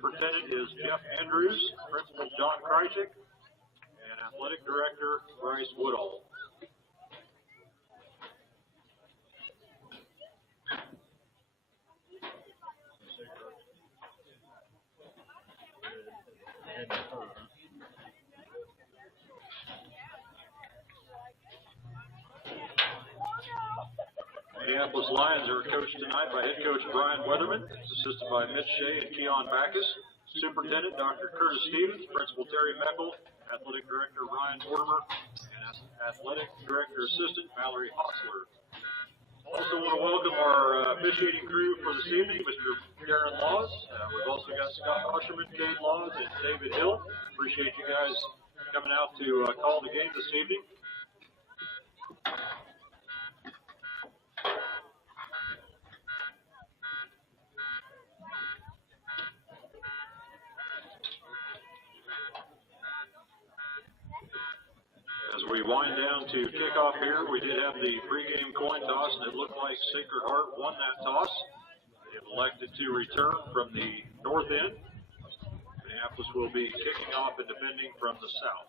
Superintendent is Jeff Andrews, Principal John Krychik, and Athletic Director Bryce Woodall. Minneapolis Lions are coached tonight by head coach Brian Weatherman, assisted by Mitch Shea and Keon Backus, Superintendent Dr. Curtis Stevens, Principal Terry Meckel, Athletic Director Ryan Mortimer, and Athletic Director Assistant Valerie Hostler. Also want to welcome our officiating crew for this evening, Mr. Darren Laws. We've also got Scott Usherman, Cade Laws, and David Hill. Appreciate you guys coming out to call the game this evening. As we wind down to kickoff here, we did have the pregame coin toss, and it looked like Sacred Heart won that toss. They have elected to return from the north end. Minneapolis will be kicking off and defending from the south.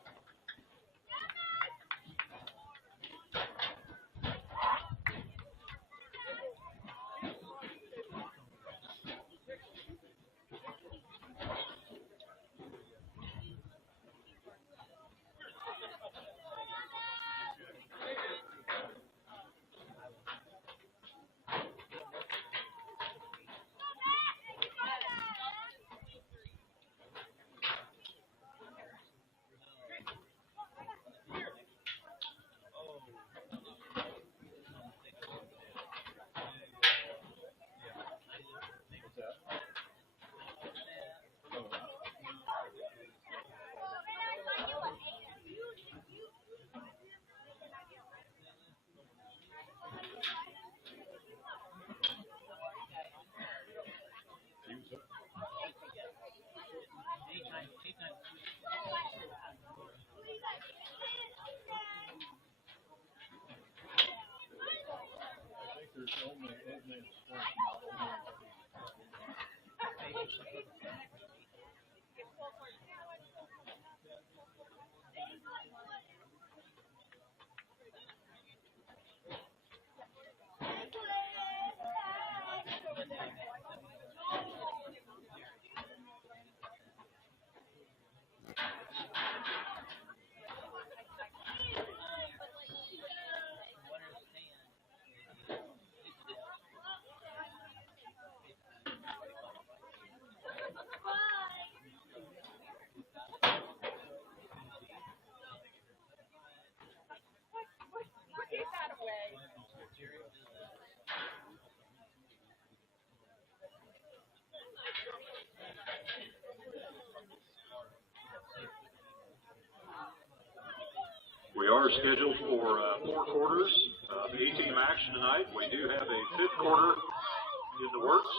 We are scheduled for 4 quarters of 8-team action tonight. We do have a 5th quarter in the works.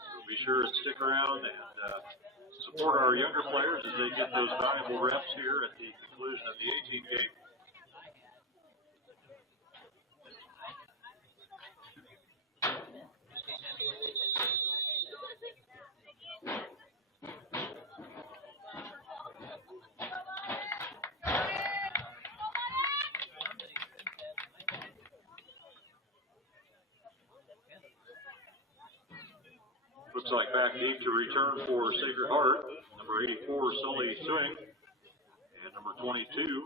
So be sure to stick around and support our younger players as they get those valuable reps here at the conclusion of the 18 game. Looks like back deep to return for Sacred Heart, number 84, Sully Swing, and number 22,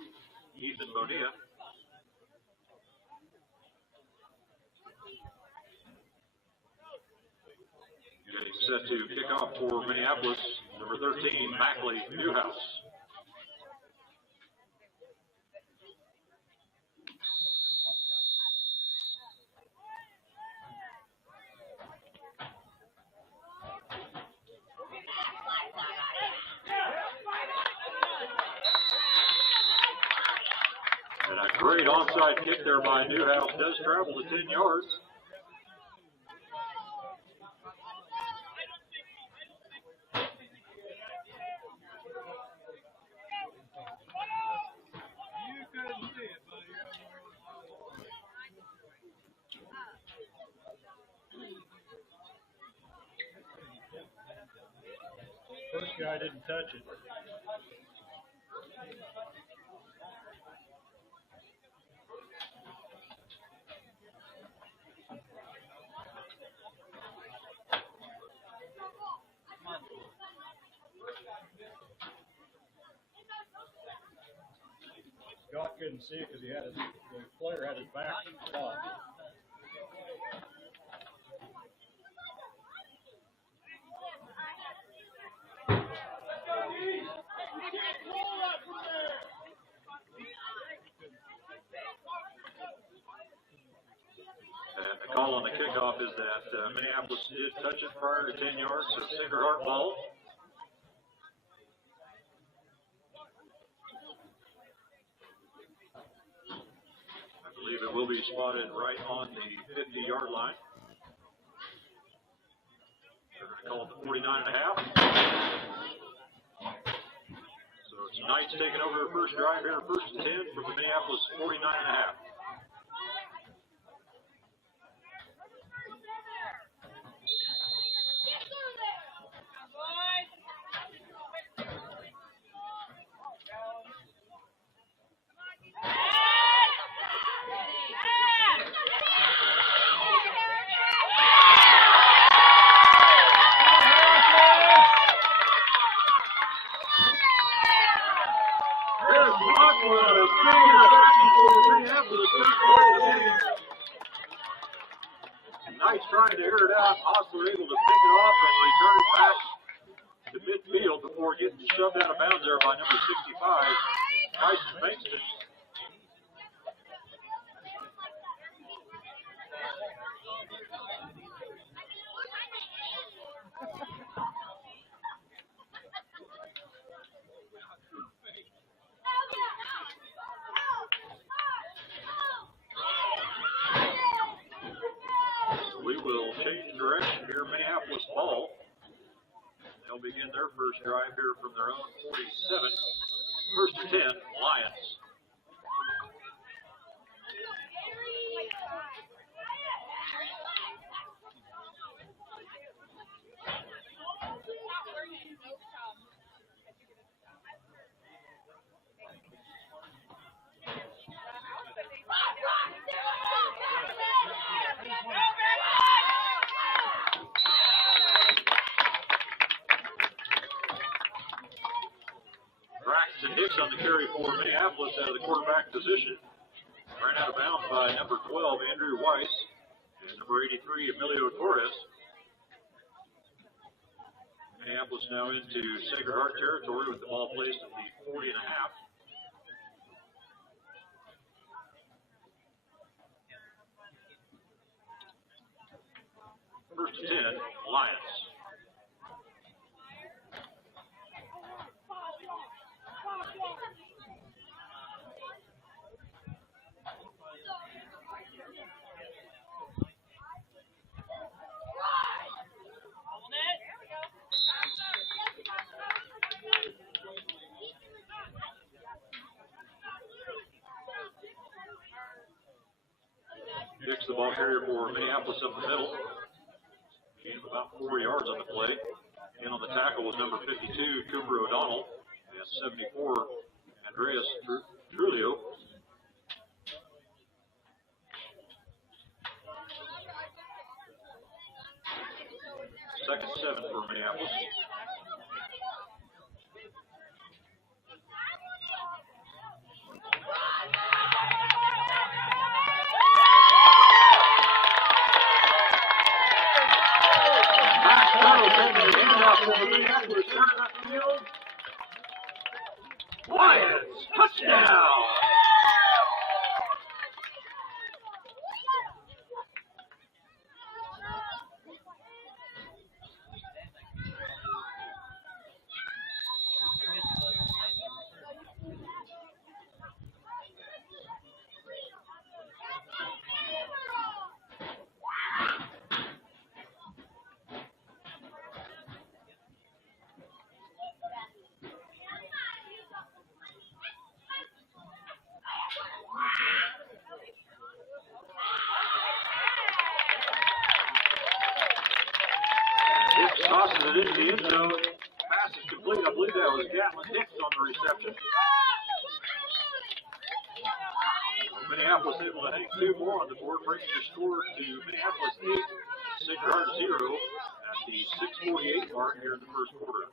Ethan Bonilla. Getting set to kick off for Minneapolis, number 13, Mackley Newhouse. Great onside kick there by Newhouse. Does travel to 10 yards. guy didn't touch it. Scott couldn't see it because the player had his back off. And the call on the kickoff is that Minneapolis did touch it prior to 10 yards, so Sacred Heart ball. I believe it will be spotted right on the 50-yard line. They're going to call it the 49.5. So it's Knights taking over their first drive here, first and 10 from the Minneapolis 49.5. Knights trying to air it out. Osler able to pick it off and return it back to midfield before getting shoved out of bounds there by number 65, Tyson Bankston. We will change direction here. Minneapolis ball. They'll begin their first drive here from their own 47. First and 10, Lions. Hicks on the carry for Minneapolis out of the quarterback position. Ran out of bounds by number 12, Andrew Weiss, and number 83, Emilio Torres. Minneapolis now into Sacred Heart territory with the ball placed at the 40.5. First and 10, Lions. Hicks, the ball carrier for Minneapolis up the middle. Gained about 4 yards on the play. And on the tackle was number 52, Cooper O'Donnell. And 74, Andreas Trulio. Second 7 for Minneapolis. Lions, touchdown! Tosses it into the end zone. Pass is complete believe that was Gatlin Hicks on the reception. Minneapolis able to hang two more on the board, bringing the score to Minneapolis 8, Sacred Heart 0 at the 6:48 mark here in the first quarter.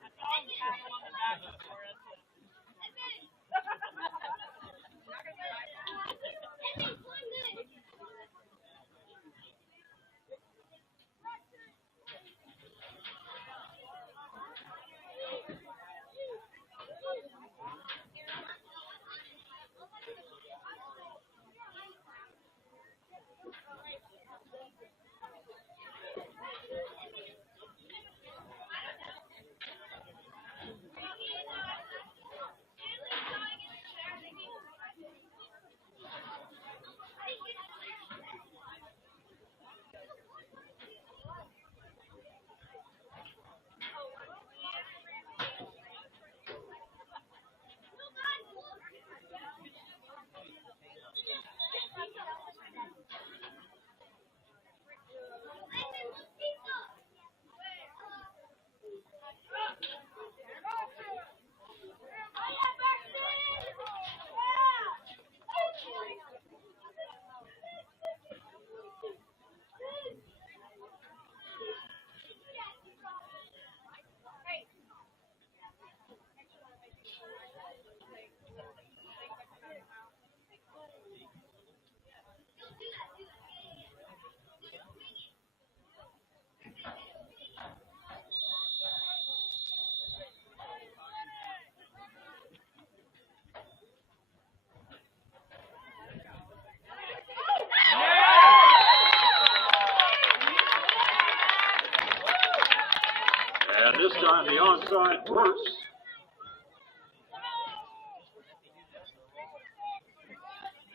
And this time the onside works.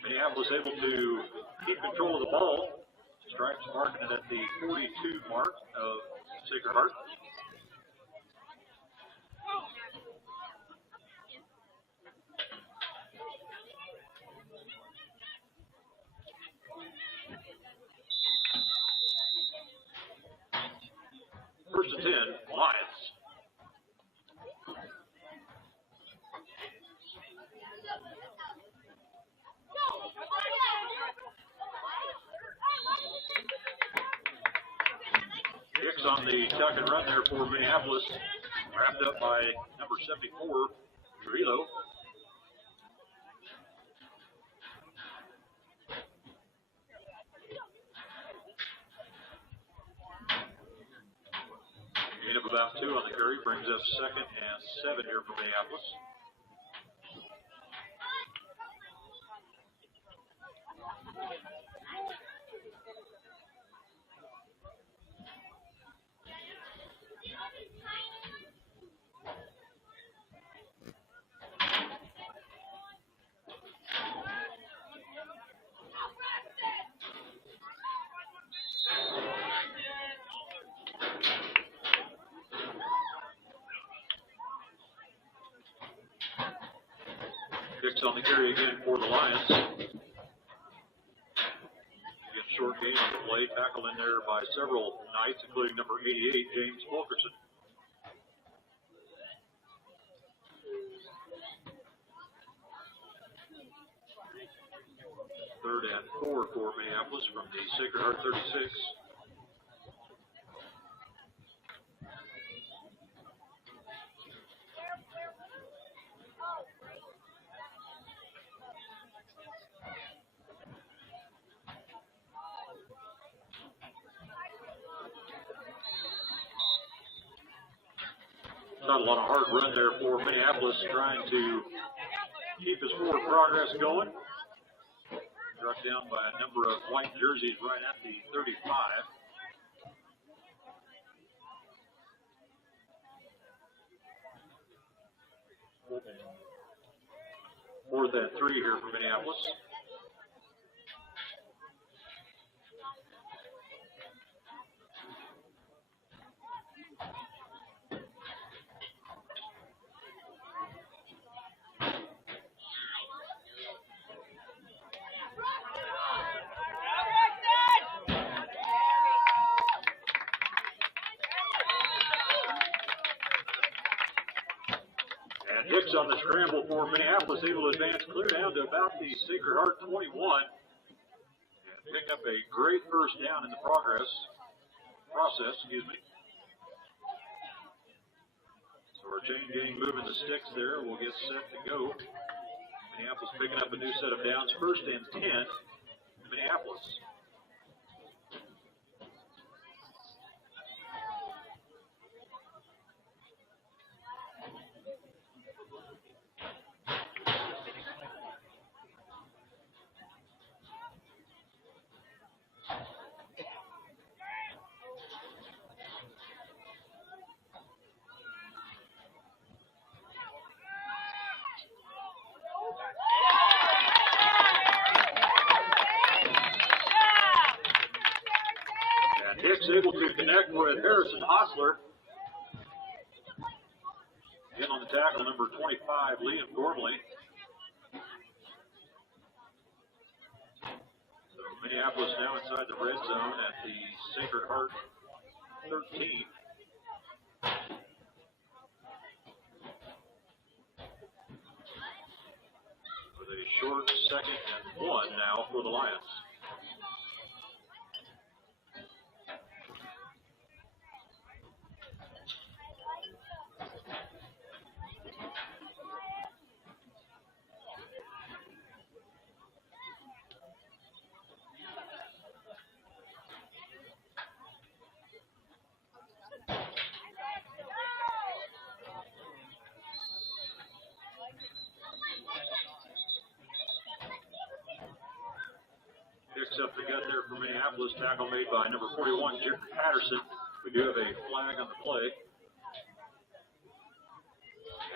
Minneapolis able to keep control of the ball. Stripes marking it at the 42 mark of Sacred Heart. First and 10, Lions. Hicks on the tuck and run there for Minneapolis. Wrapped up by number 74, Trillo. Gain of about 2 on the carry brings up 2nd and 7 here for Minneapolis. Hicks on the carry again for the Lions. Again, short game on the play, tackled in there by several Knights, including number 88, James Wilkerson. Third and 4 for Minneapolis from the Sacred Heart 36. Not a lot of hard run there for Minneapolis, trying to keep his forward progress going. Struck down by a number of white jerseys right at the 35. Fourth and 3 here for Minneapolis. And Hicks on the scramble for Minneapolis, able to advance clear down to about the Sacred Heart 21. And pick up a great first down in the process. So our chain gang moving the sticks there. We'll get set to go. Minneapolis picking up a new set of downs. 1st and 10, Minneapolis. Hicks able to connect with Harrison Hostler. In on the tackle, number 25, Liam Gormley. So Minneapolis now inside the red zone at the Sacred Heart 13. With a short 2nd and 1 now for the Lions. Picks up the gut there for Minneapolis. Tackle made by number 41, Jim Patterson. We do have a flag on the play.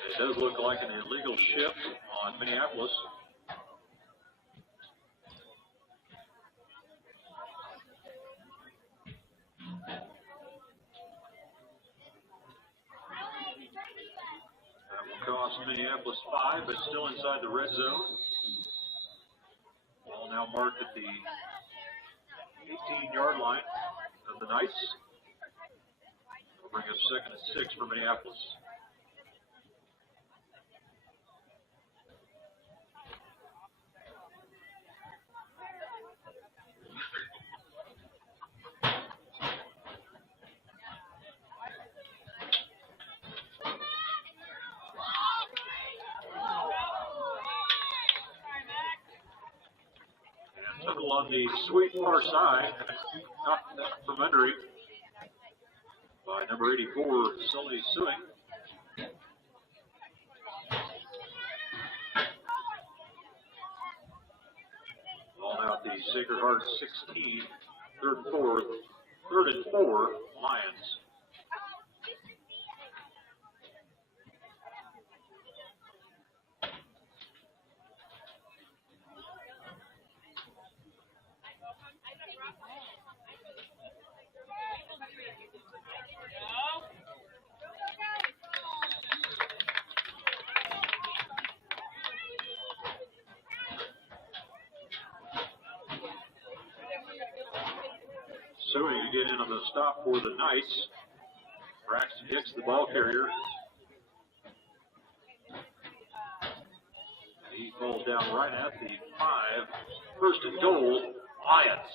It does look like an illegal shift on Minneapolis. That will cost Minneapolis 5, but still inside the red zone. Ball now marked at the 18-yard line of the Knights. It'll bring up 2nd and 6 for Minneapolis. On the sweep far side, knocked from under him by number 84, Sully Suing. Ball now at the Sacred Heart 16, 3rd and 4, Lions. Suing to get in on the stop for the Knights. Braxton Hicks, the ball carrier. He falls down right at the 5. 1st and goal, Lions.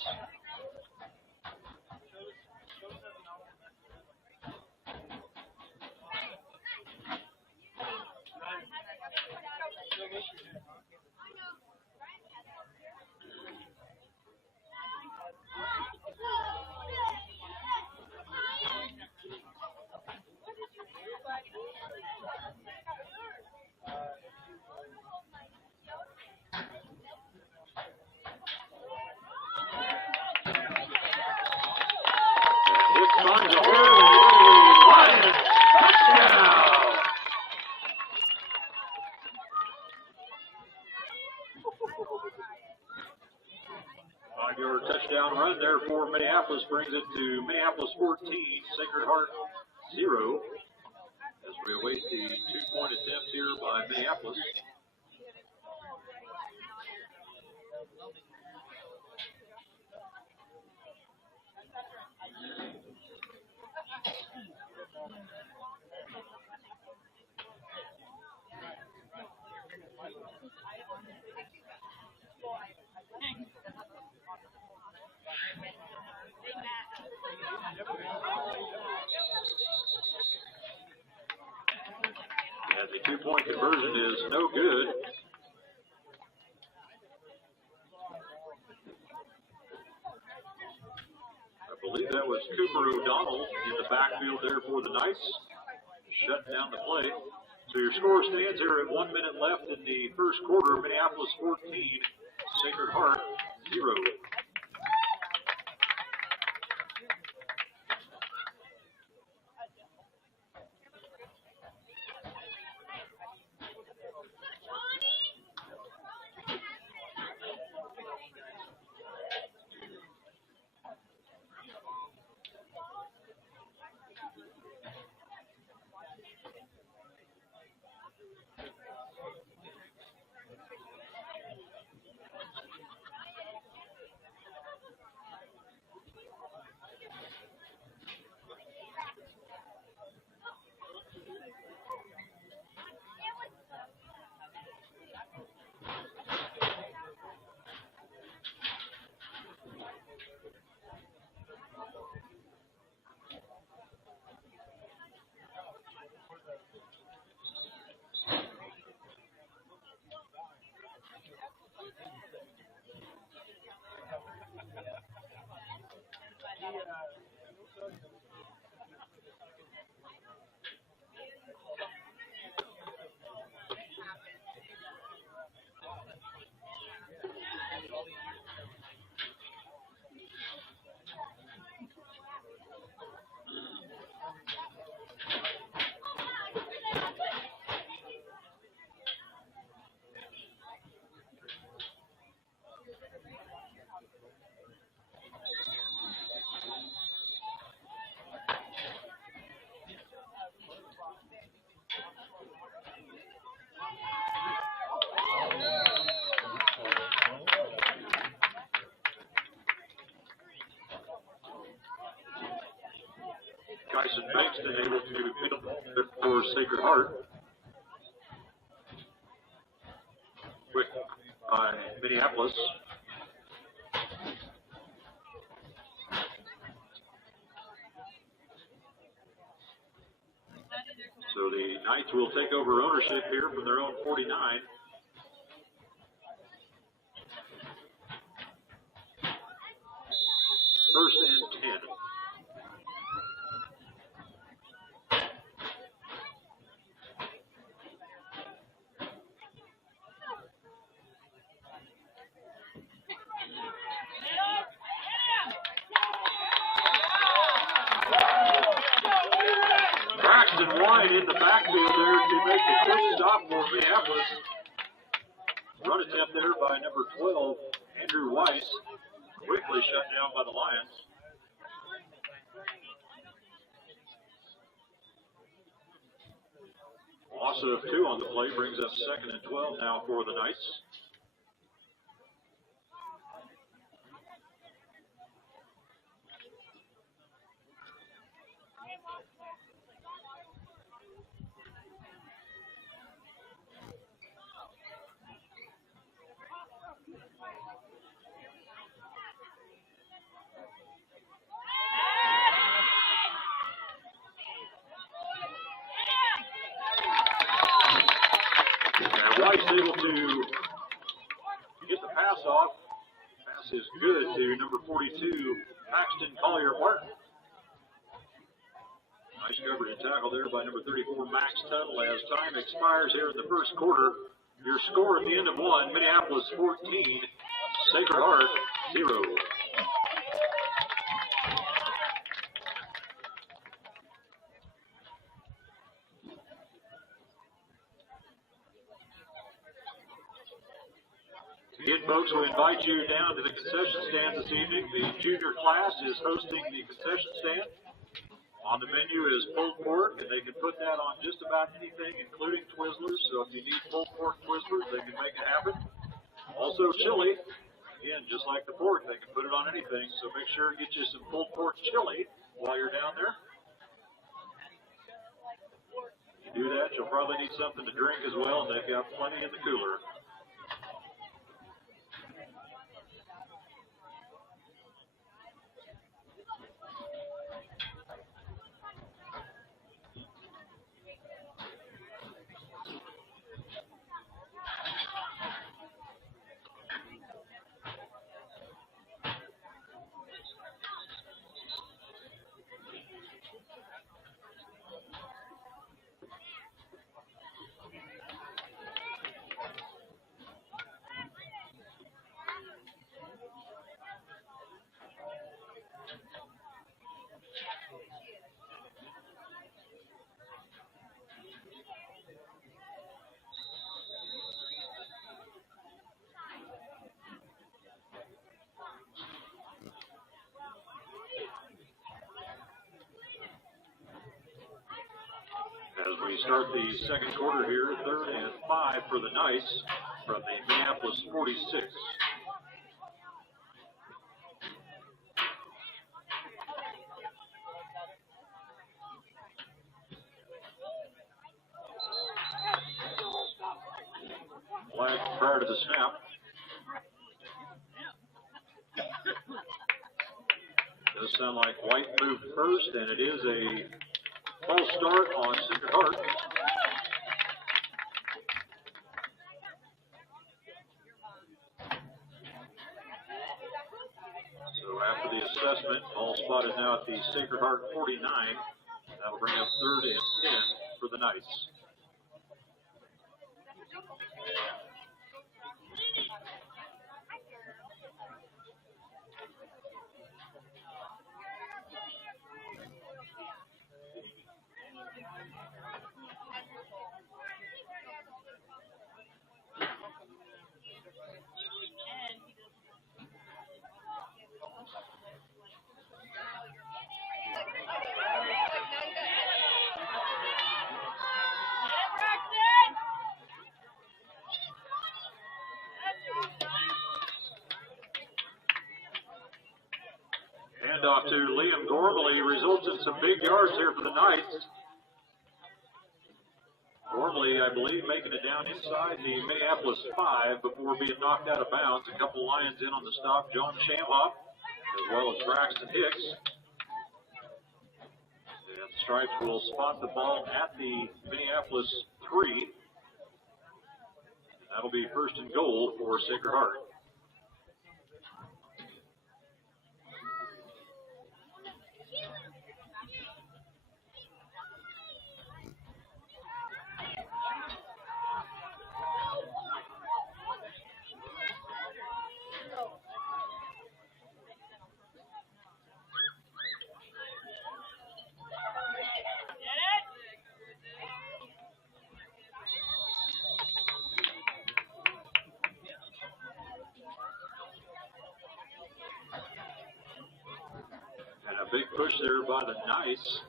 Touchdown run there for Minneapolis brings it to Minneapolis 14, Sacred Heart 0. As we await the 2-point attempt here by Minneapolis. The two-point conversion is no good. I believe that was Cooper O'Donnell in the backfield there for the Knights, shutting down the play. So your score stands here at 1 minute left in the first quarter. Minneapolis 14, Sacred Heart 0. Tyson Bankston able to pick up for Sacred Heart. Quick by Minneapolis. So the Knights will take over ownership here from their own 49. First and 10. Wide in the backfield there to make the quick stop for Minneapolis. Run attempt there by number 12, Andrew Weiss. Quickly shut down by the Lions. Loss of 2 on the play brings up 2nd and 12 now for the Knights. Weiss able to get the pass off. Pass is good to number 42, Paxton Collier-Martin. Nice coverage and tackle there by number 34, Max Tuttle, as time expires here in the first quarter. Your score at the end of 1, Minneapolis 14, Sacred Heart 0. Again, folks, we invite you down to the concession stand this evening. The junior class is hosting the concession stand. On the menu is pulled pork, and they can put that on just about anything, including Twizzlers. So if you need pulled pork Twizzlers, they can make it happen. Also chili. Again, just like the pork, they can put it on anything. So make sure to get you some pulled pork chili while you're down there. If you do that, you'll probably need something to drink as well, and they've got plenty in the cooler. start the second quarter here, 3rd and 5 for the Knights from the Minneapolis 46. Flag prior to the snap. Does sound like White moved first, and it is a false start on Sacred Heart. So after the assessment, ball spotted now at the Sacred Heart 49. That'll bring up 3rd and 10 for the Knights. Handoff to Liam Gormley results in some big yards here for the Knights. Gormley, I believe, making it down inside the Minneapolis 5 before being knocked out of bounds. A couple Lions in on the stop, John Shamhoff, as well as Braxton Hicks. And the Stripes will spot the ball at the Minneapolis 3. That'll be 1st and goal for Sacred Heart. Big push there by the Knights,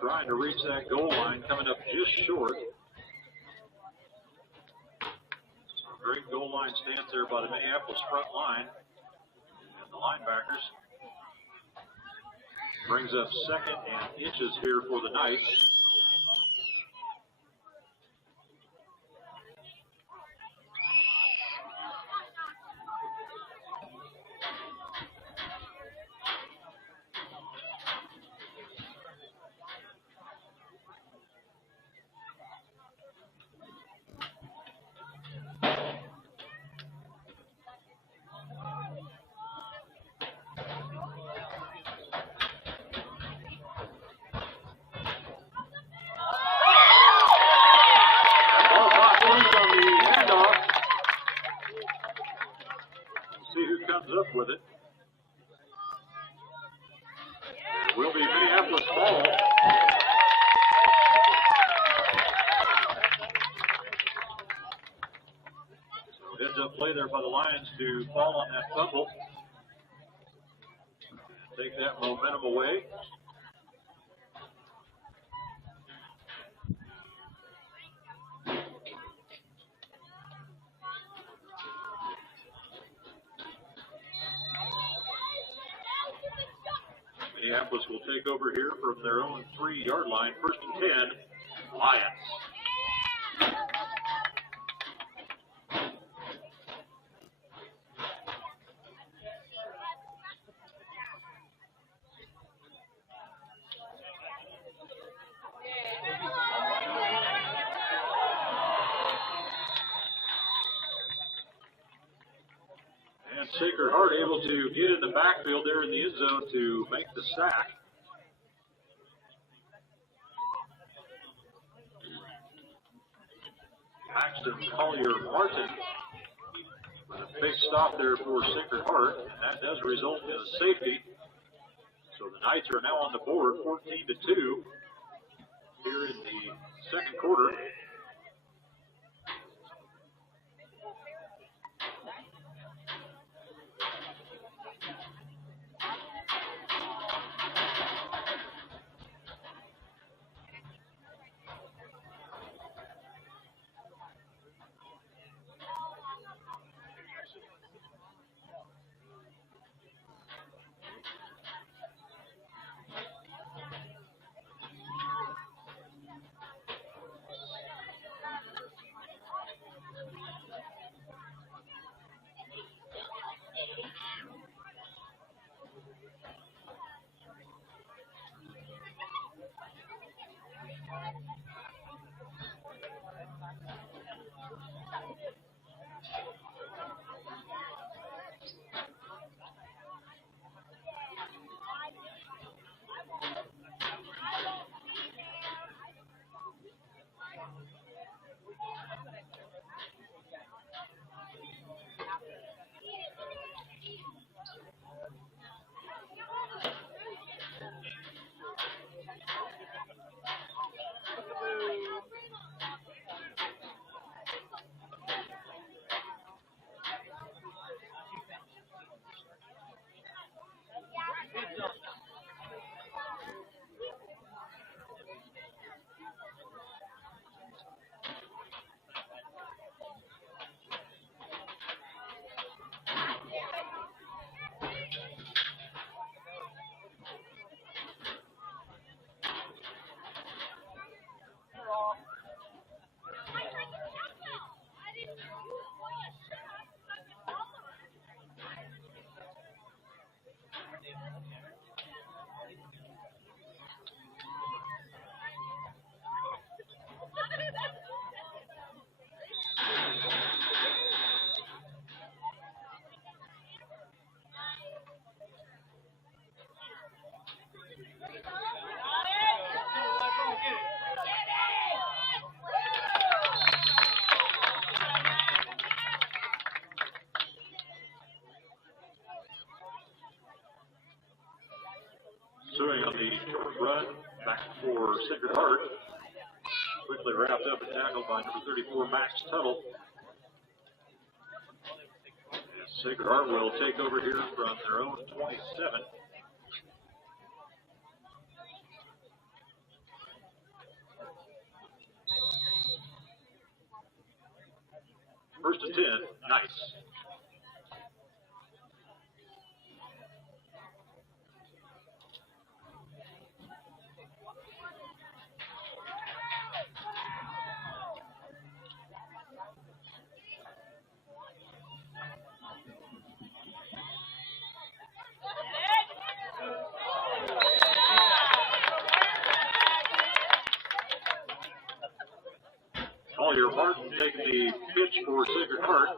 trying to reach that goal line, coming up just short. Great goal line stance there by the Minneapolis front line and the linebackers. Brings up 2nd and inches here for the Knights. Up with it. It will be Minneapolis ball. So heads up play there by the Lions to fall on that fumble. Take that momentum away. Minneapolis will take over here from their own 3-yard line. 1st and 10, Lions. Sacred Heart able to get in the backfield there in the end zone to make the sack. Paxton Collier Martin with a big stop there for Sacred Heart, and that does result in a safety. So the Knights are now on the board, 14-2 here in the second quarter. for Sacred Heart. Quickly wrapped up and tackled by number 34, Max Tuttle. Sacred Heart will take over here from their own 27. First and 10, nice. Collier Martin taking the pitch for Sacred Heart.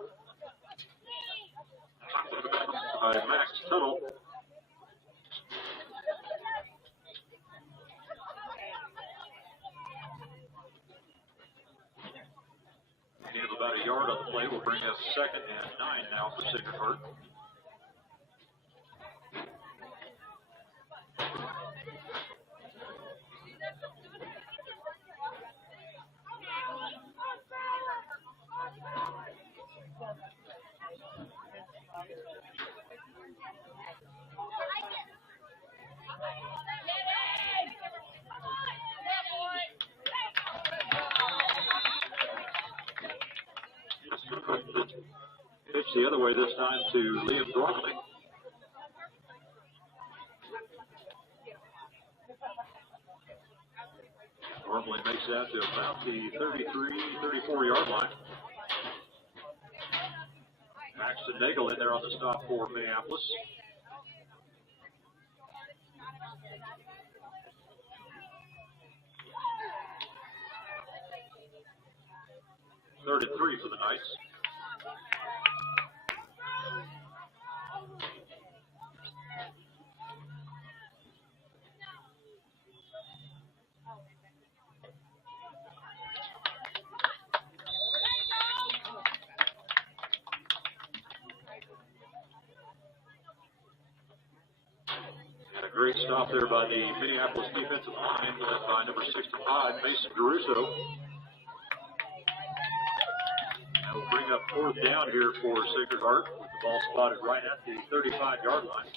By Max Tuttle. We have about a yard on the play. Will bring us 2nd and 9 now for Sacred Heart. Pitch the other way this time to Liam Gormley. Gormley makes that to about the 34 yard line. Maxton Nagel in there on the stop for Minneapolis. Third and 3 for the Knights. And a great stop there by the Minneapolis defensive line, led by number 65, Mason Caruso. Will bring up 4th down here for Sacred Heart, with the ball spotted right at the 35 yard line.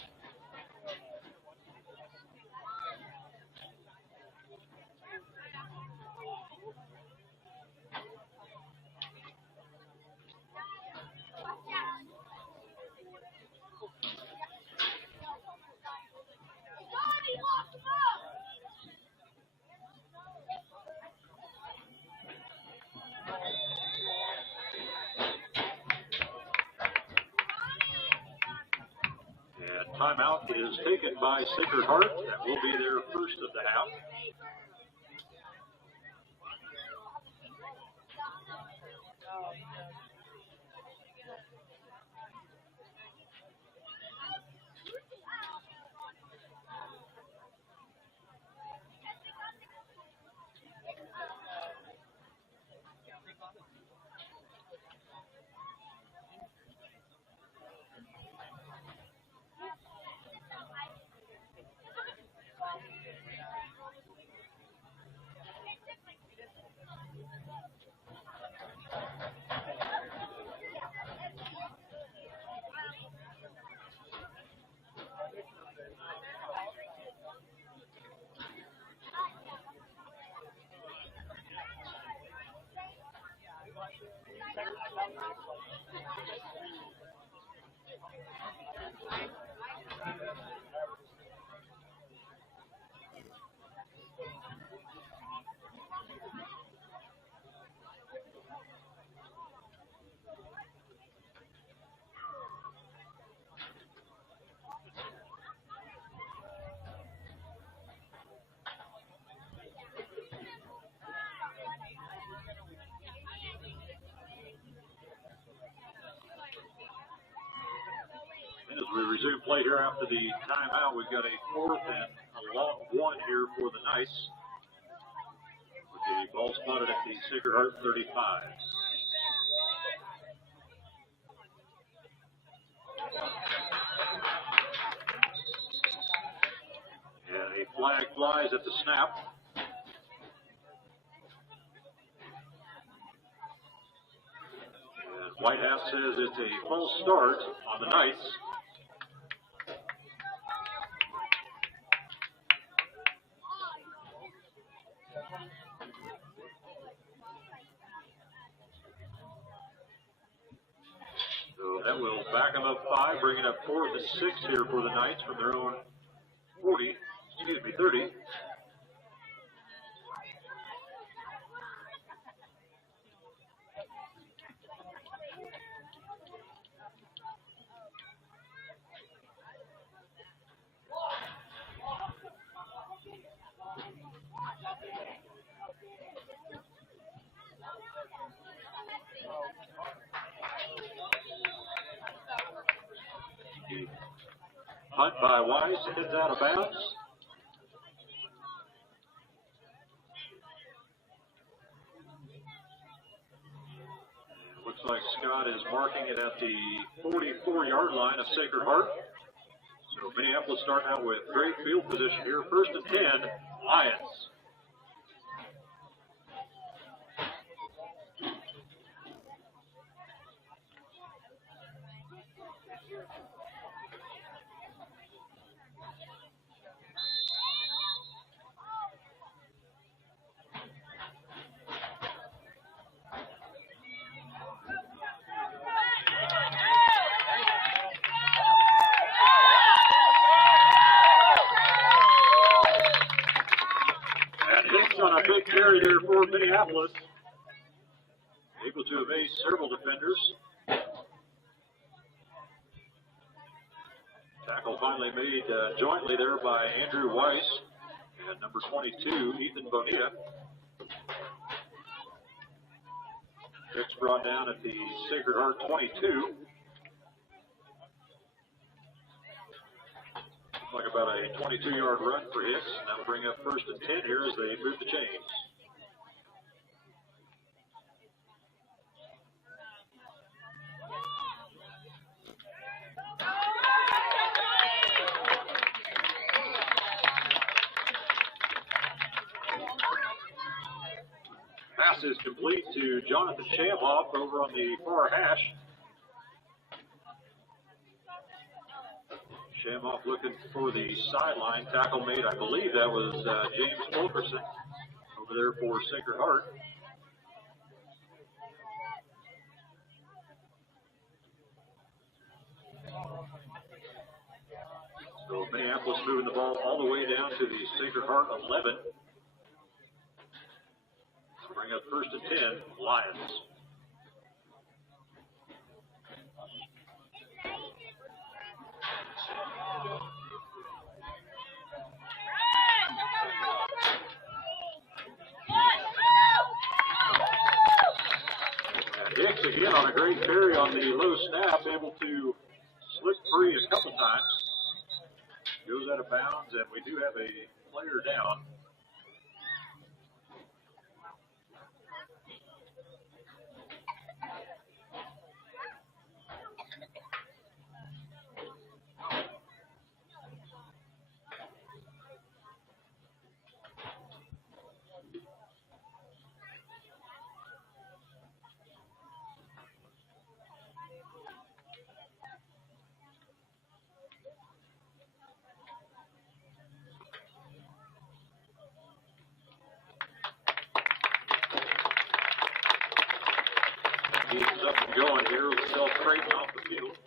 Timeout is taken by Sacred Heart. That will be their first of the half. As we resume play here after the timeout, we've got a 4th and a long 1 here for the Knights. With the ball spotted at the Sacred Heart 35. And a flag flies at the snap. White House says it's a false start on the Knights. So that will back them up 5, bring it up 4th and 6 here for the Knights from their own 30. Punt by Weiss, heads out of bounds. Looks like Scott is marking it at the 44-yard line of Sacred Heart. So Minneapolis starting out with great field position here. 1st and 10, Lions. On a big carry there for Minneapolis. Able to evade several defenders. Tackle finally made jointly there by Andrew Weiss and number 22, Ethan Bonilla. Hicks brought down at the Sacred Heart 22. Like about a 22-yard run for Hicks. That'll bring up 1st and 10 here as they move the chains. Pass is complete to Jonathan Shamhoff over on the far hash. Shamhoff looking for the sideline. Tackle made, I believe that was James Fulkerson over there for Sacred Heart. So Minneapolis moving the ball all the way down to the Sacred Heart 11. Bring up 1st and 10, Lions. Hicks again on a great carry on the low snap, able to slip free a couple times. Goes out of bounds, and we do have a player down. He's up and going here with Self Creighton off the field.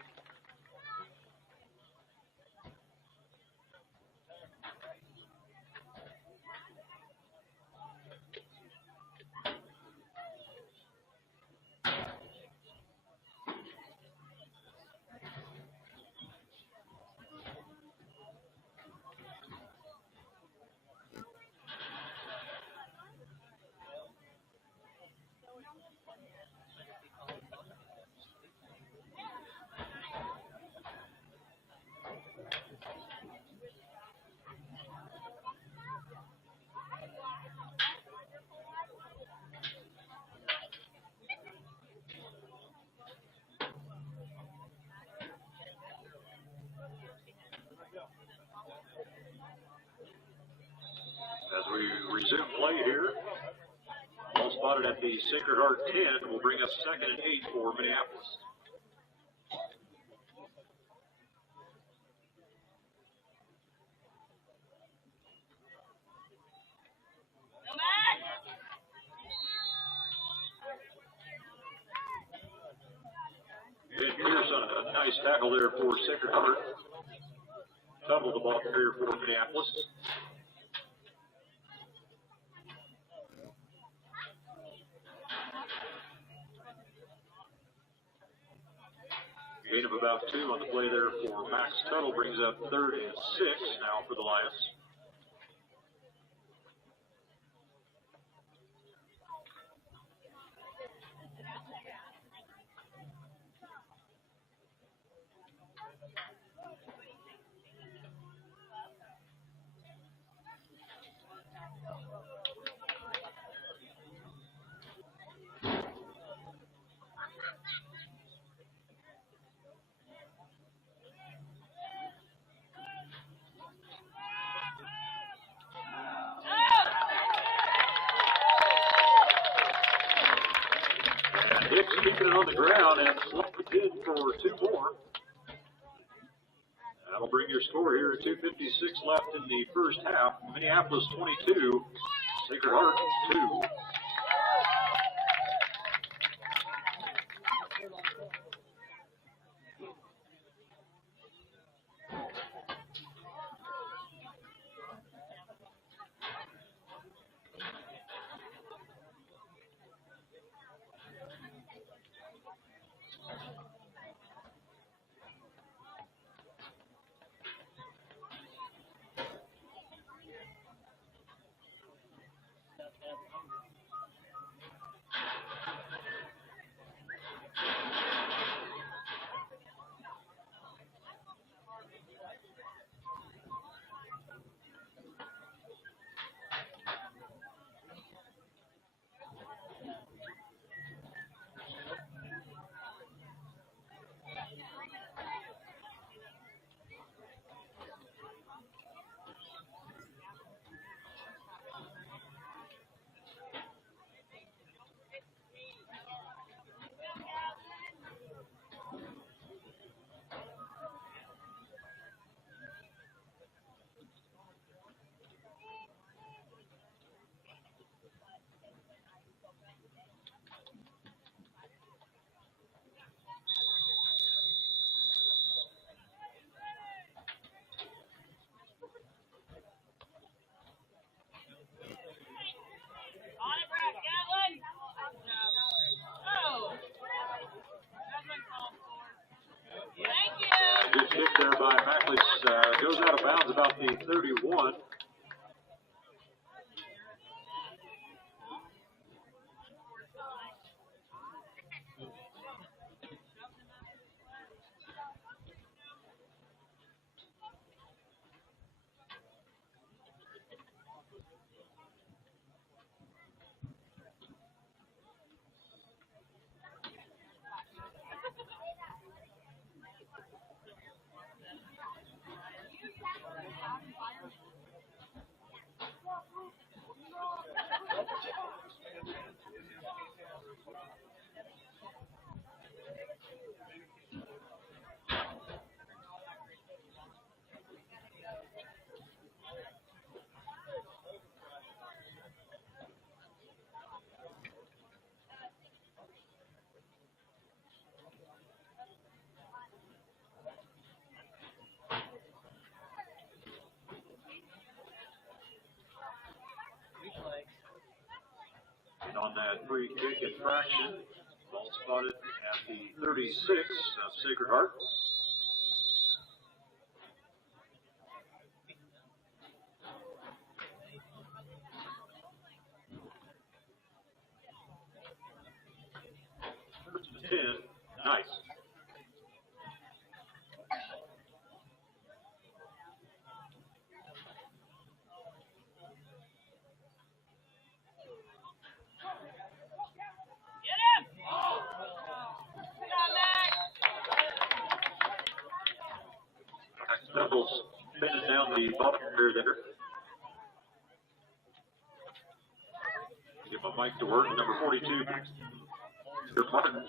spotted at the Sacred Heart 10 will bring us 2nd and 8 for Minneapolis. And Pierce on a nice tackle there for Sacred Heart. Double the ball carrier for Minneapolis. Gain of about 2 on the play there for Max Tuttle brings up 3rd and 6 now for the Lions. Hicks keeping it on the ground and slipped in for 2 more. That'll bring your score here at 2:56 left in the first half. Minneapolis 22, Sacred Heart 2. Good kick there by Mackless. Goes out of bounds about the 31. And on that free kick infraction, ball spotted at the 36 of Sacred Heart. First and 10, nice. Knuckles spinning down the bottom here there. Give him a Mike to work, number 42, Martin.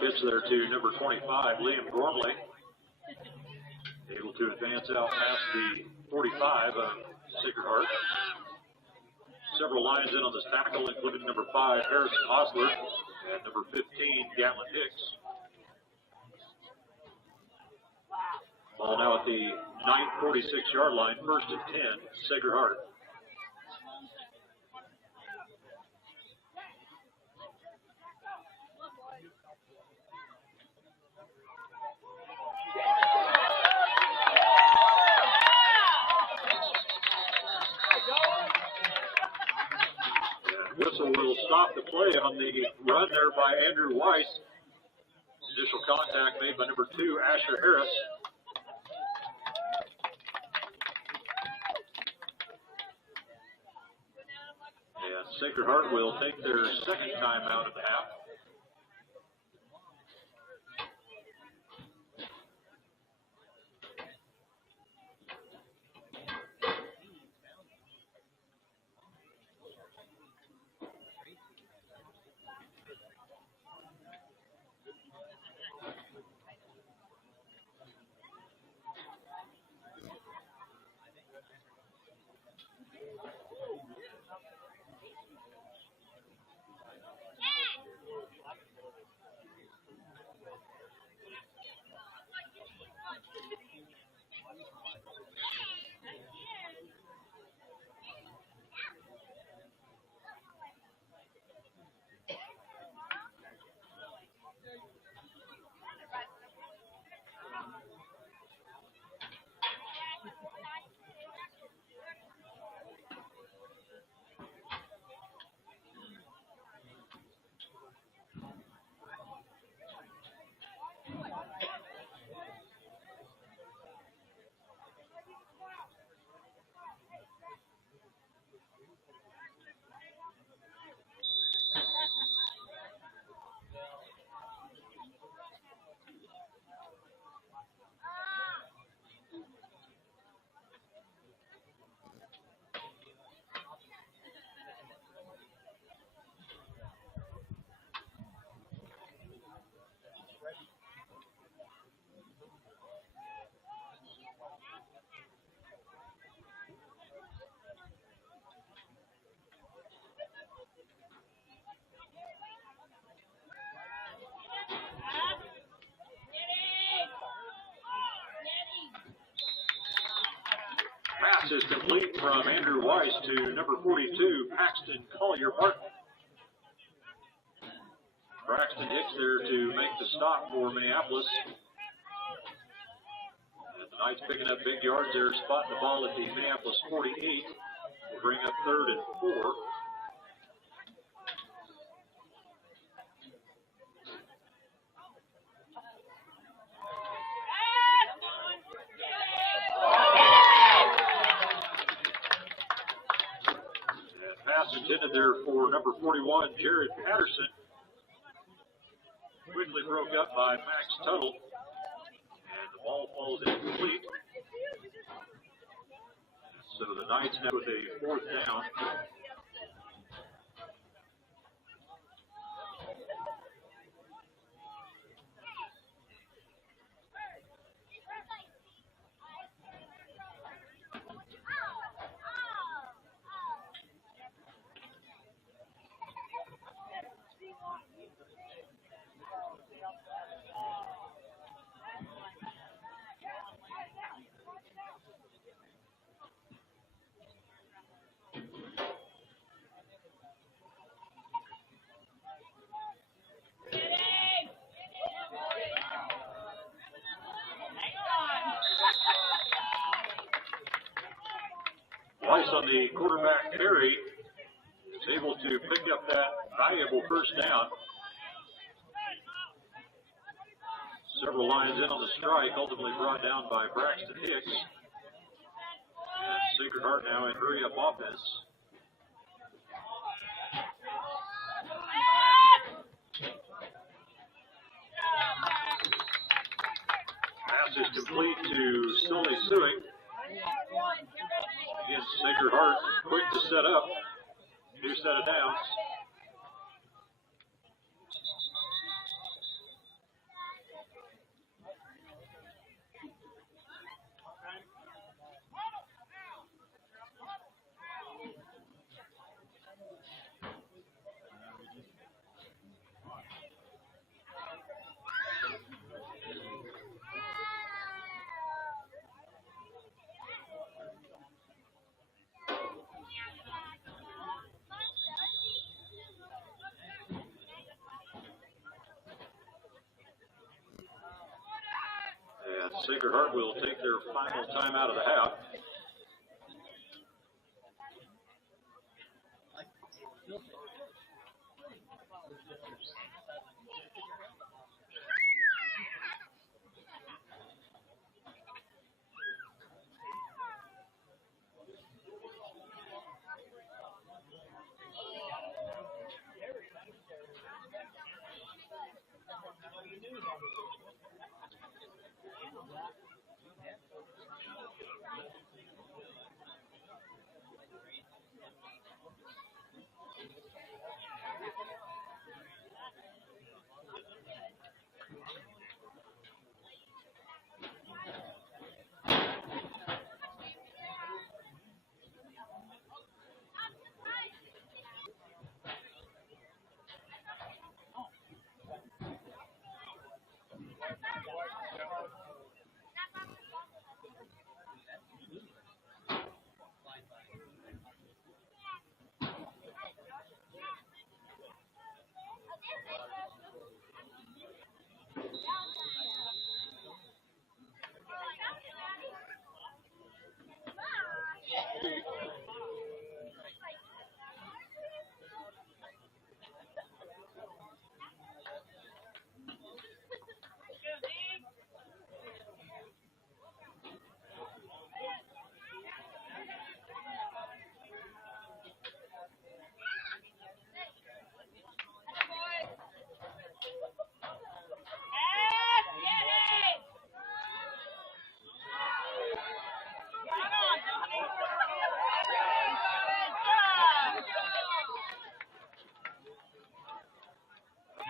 Pitch there to number 25, Liam Gormley. Able to advance out past the 45 of Sacred Heart. Several lines in on this tackle, including number 5, Harrison Osler, and number 15, Gatlin Hicks. Ball now at the 46-yard line, first and 10, Sacred Heart. Whistle will stop the play on the run there by Andrew Weiss. Initial contact made by number 2, Asher Harris. And Sacred Heart will take their second timeout of the half. Pass is complete from Andrew Weiss to number 42, Paxton Collier-Martin. Braxton Hicks there to make the stop for Minneapolis. And the Knights picking up big yards there, spotting the ball at the Minneapolis 48. Will bring up 3rd and 4. Intended there for number 41, Jared Patterson. Quickly broke up by Max Tuttle. And the ball falls incomplete. So the Knights now with a 4th down. on the quarterback carry, is able to pick up that valuable first down. Several lines in on the strike, ultimately brought down by Braxton Hicks. And Sacred Heart now in hurry-up offense. Pass is complete to Sully Suick. Again, Sacred Heart quick to set up. New set of downs. Sacred Heart will take their final time out of the half.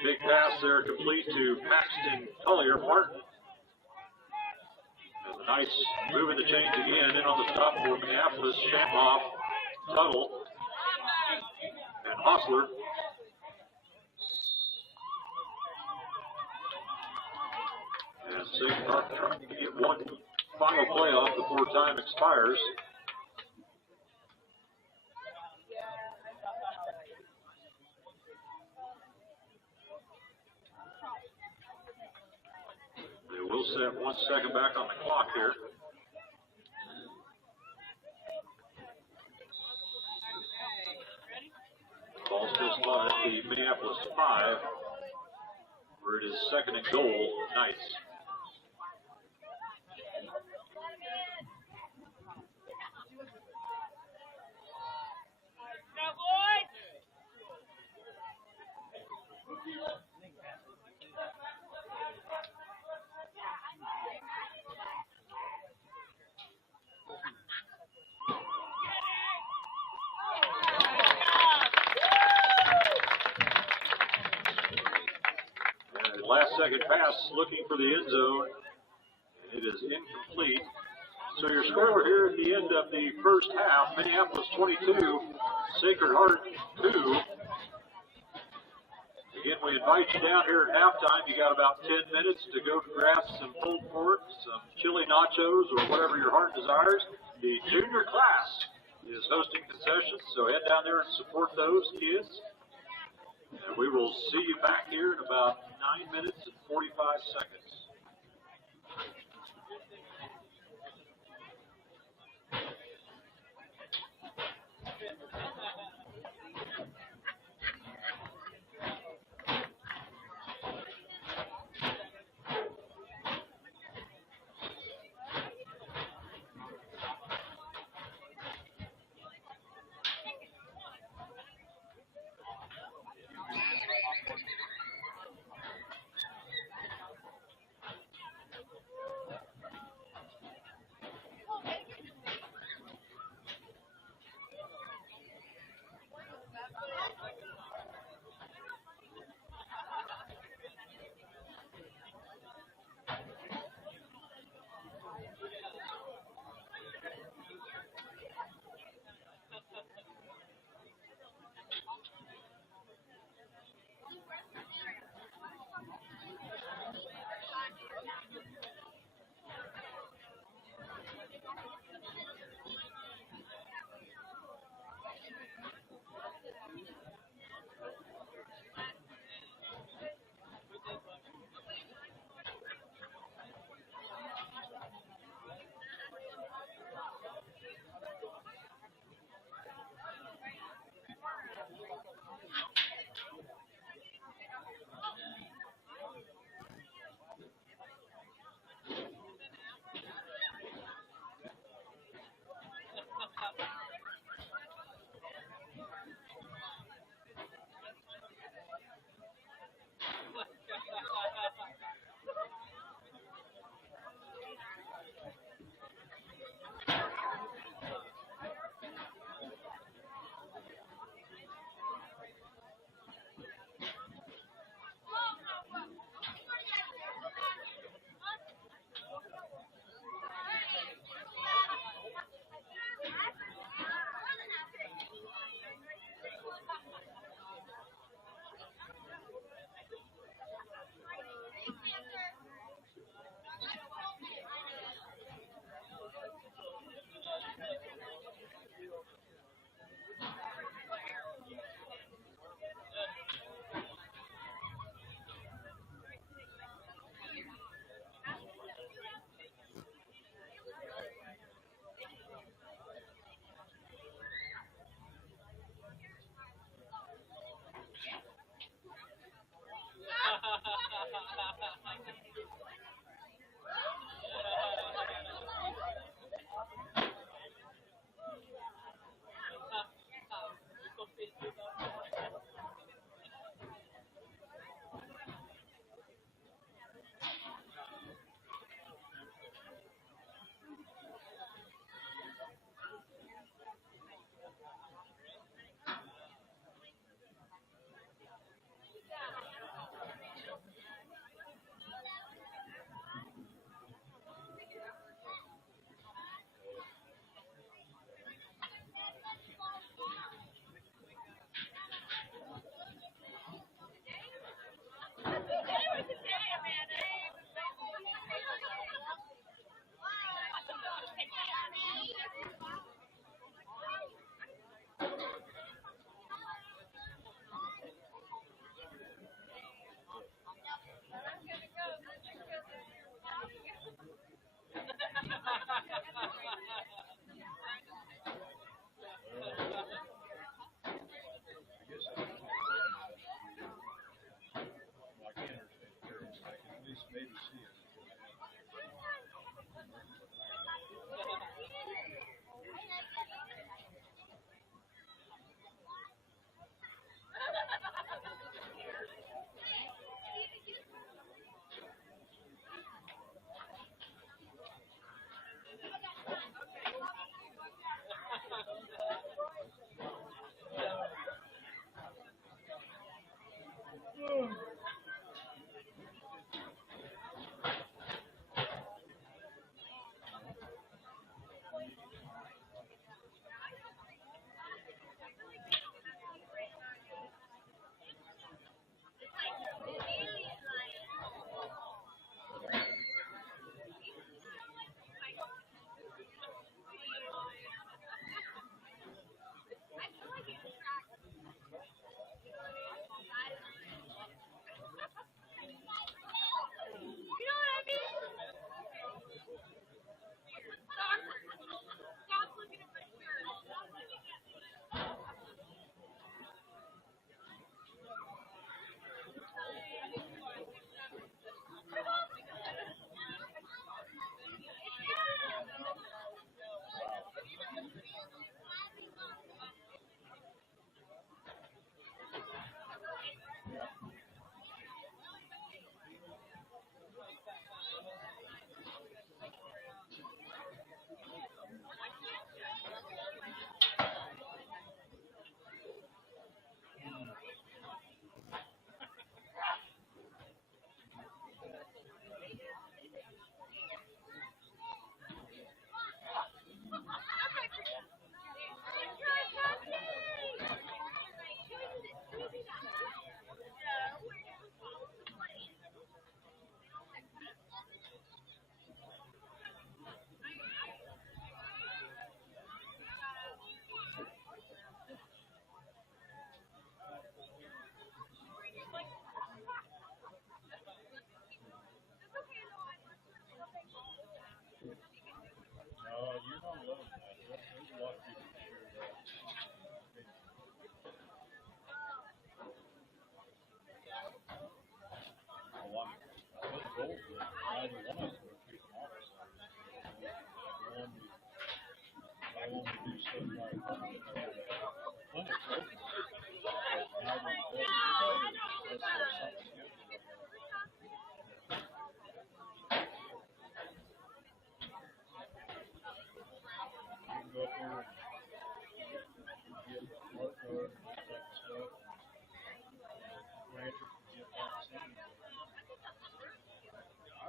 Big pass there, complete to Paxton Collier Martin. And a nice move in the change again. In on the stop for Minneapolis, Shamhoff, Tuttle, and Hostler. And Sacred Heart trying to get one final play off before time expires. We'll set 1 second back on the clock here. Ball still spotted at the Minneapolis 5, where it is second and goal. Nice. Last second pass looking for the end zone. It is incomplete. So your score here at the end of the first half, Minneapolis 22, Sacred Heart 2. Again, we invite you down here at halftime. You got about 10 minutes to go grab some pulled pork, some chili nachos, or whatever your heart desires. The junior class is hosting concessions, so head down there and support those kids. And we will see you back here in about 9 minutes and 45 seconds.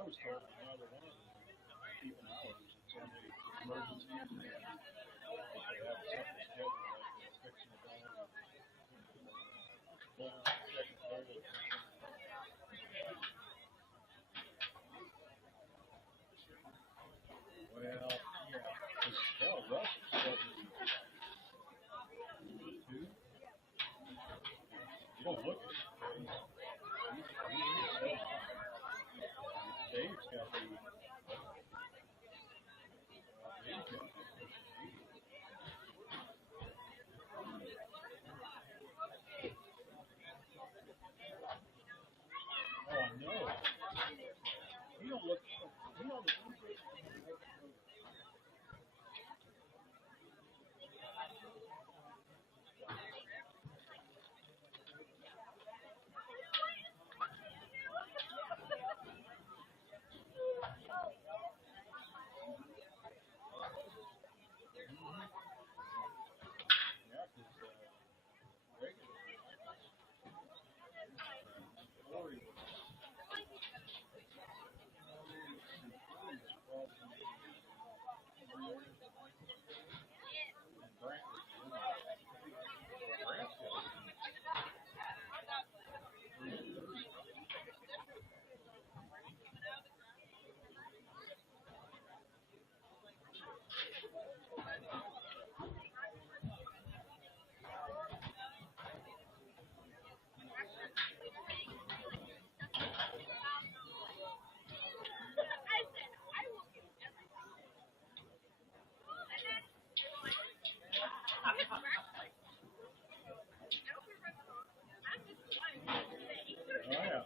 was told neither one of them keeping hours. It's only emergencies and if they have something scheduled like fixing a dog or checking toilet or something. Well, yeah, because Russ is 72. You don't look at his face. He's 79. Dave's got the Oh, I know. You don't look. You don't. Yeah, because regular. Before he was. Oh yeah.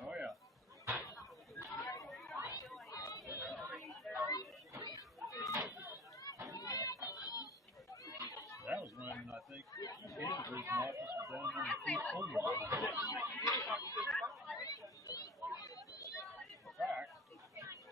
Oh yeah. That was when I think Canterbury's office was down there in Keith Fulmer. In fact, didn't show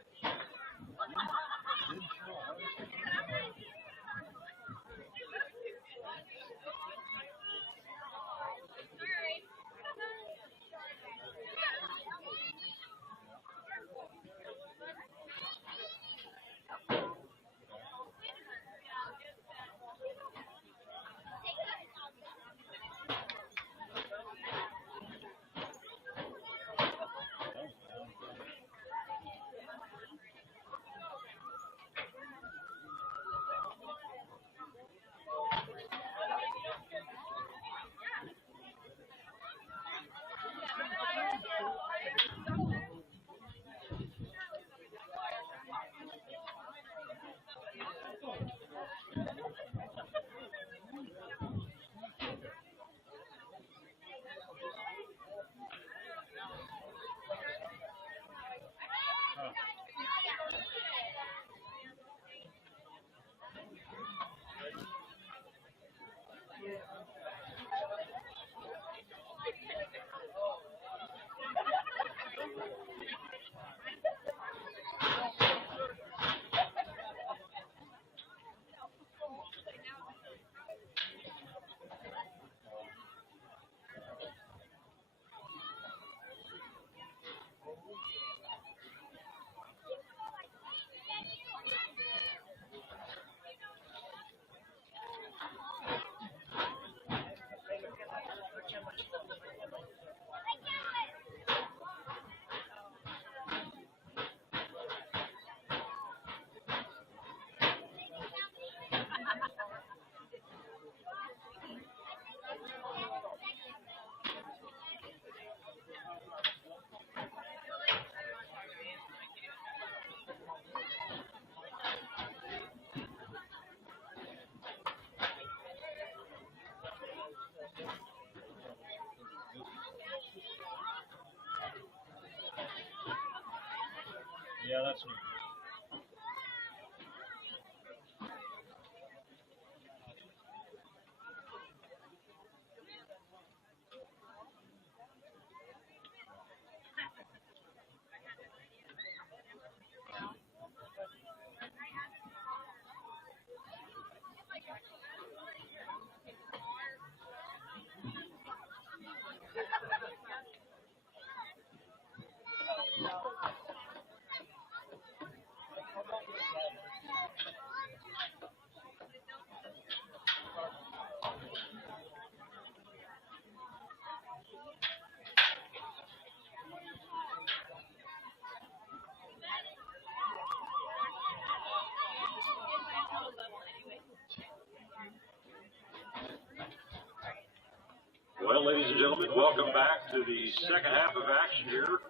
up. That was down there. Yeah, that's me. Well, ladies and gentlemen, welcome back to the second half of action here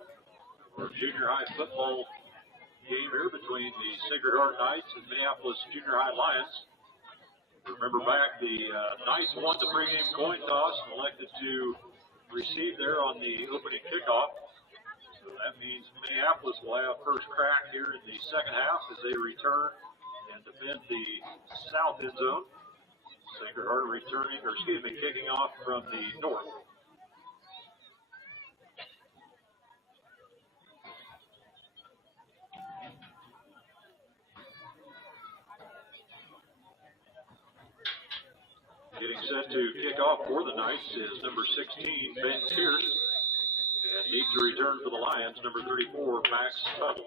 for junior high football game here between the Sacred Heart Knights and Minneapolis Junior High Lions. Remember back, the Knights won the pregame coin toss and elected to receive there on the opening kickoff. So that means Minneapolis will have first crack here in the second half as they return and defend the south end zone. Sacred Heart kicking off from the north. Getting set to kick off for the Knights is number 16, Ben Pierce. And deep to return for the Lions, number 34, Max Tuttle.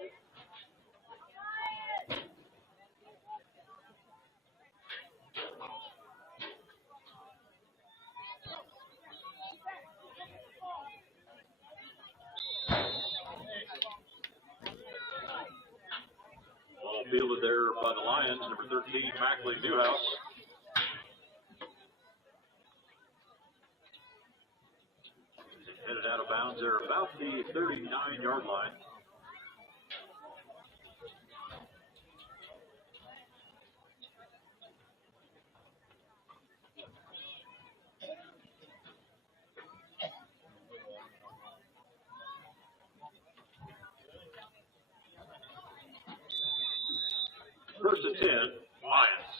Ball fielded there by the Lions, number 13, Mackley Newhouse. Headed out of bounds there about the 39-yard line. First and 10, Lions.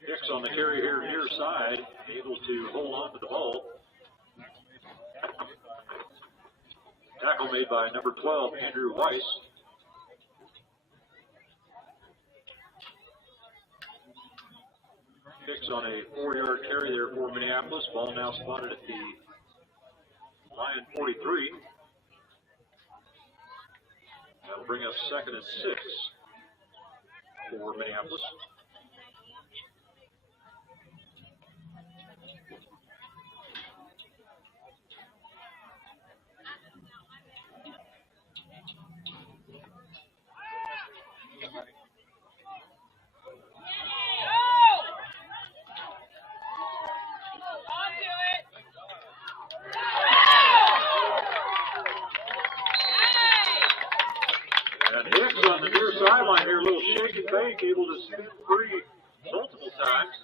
Hicks on the carry here near side, able to hold on to the ball. Tackle made by number 12, Andrew Weiss. Hicks on a 4-yard carry there for Minneapolis. Ball now spotted at the Lion 43. That'll bring up second and 6 for Minneapolis. And Hicks on the near sideline here, a little shake and bake, able to spin free multiple times.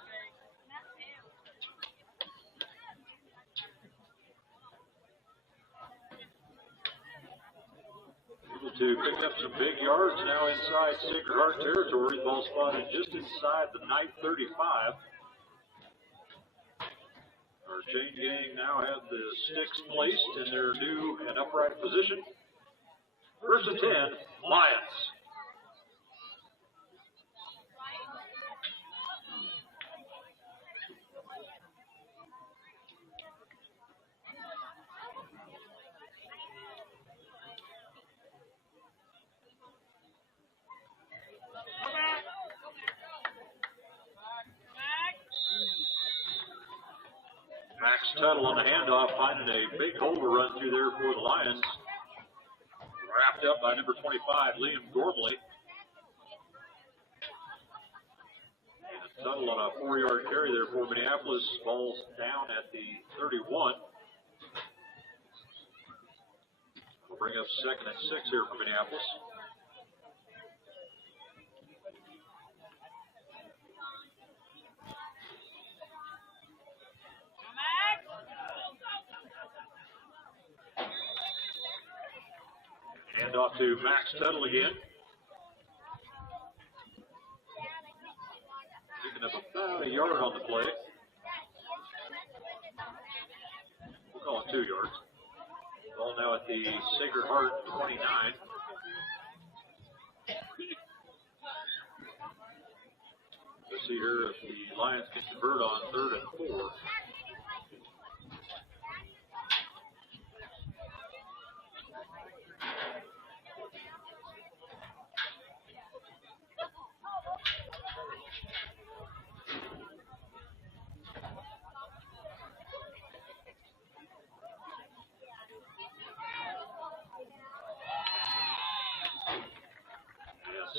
Able to pick up some big yards now inside Sacred Heart territory. Ball spotted just inside the Knight 35. Our chain gang now have the sticks placed in their new and upright position. First and 10, Lions. Max Tuttle on the handoff, finding a big hole to run through there for the Lions. Wrapped up by number 25, Liam Gormley. And Tuttle on a 4-yard carry there for Minneapolis. Ball's down at the 31. bring up 2nd and 6 here for Minneapolis. Hand off to Max Tuttle again. Picking up about a yard on the play. We'll call it 2 yards. Ball now at the Sacred Heart 29. Let's see here if the Lions can convert on 3rd and 4.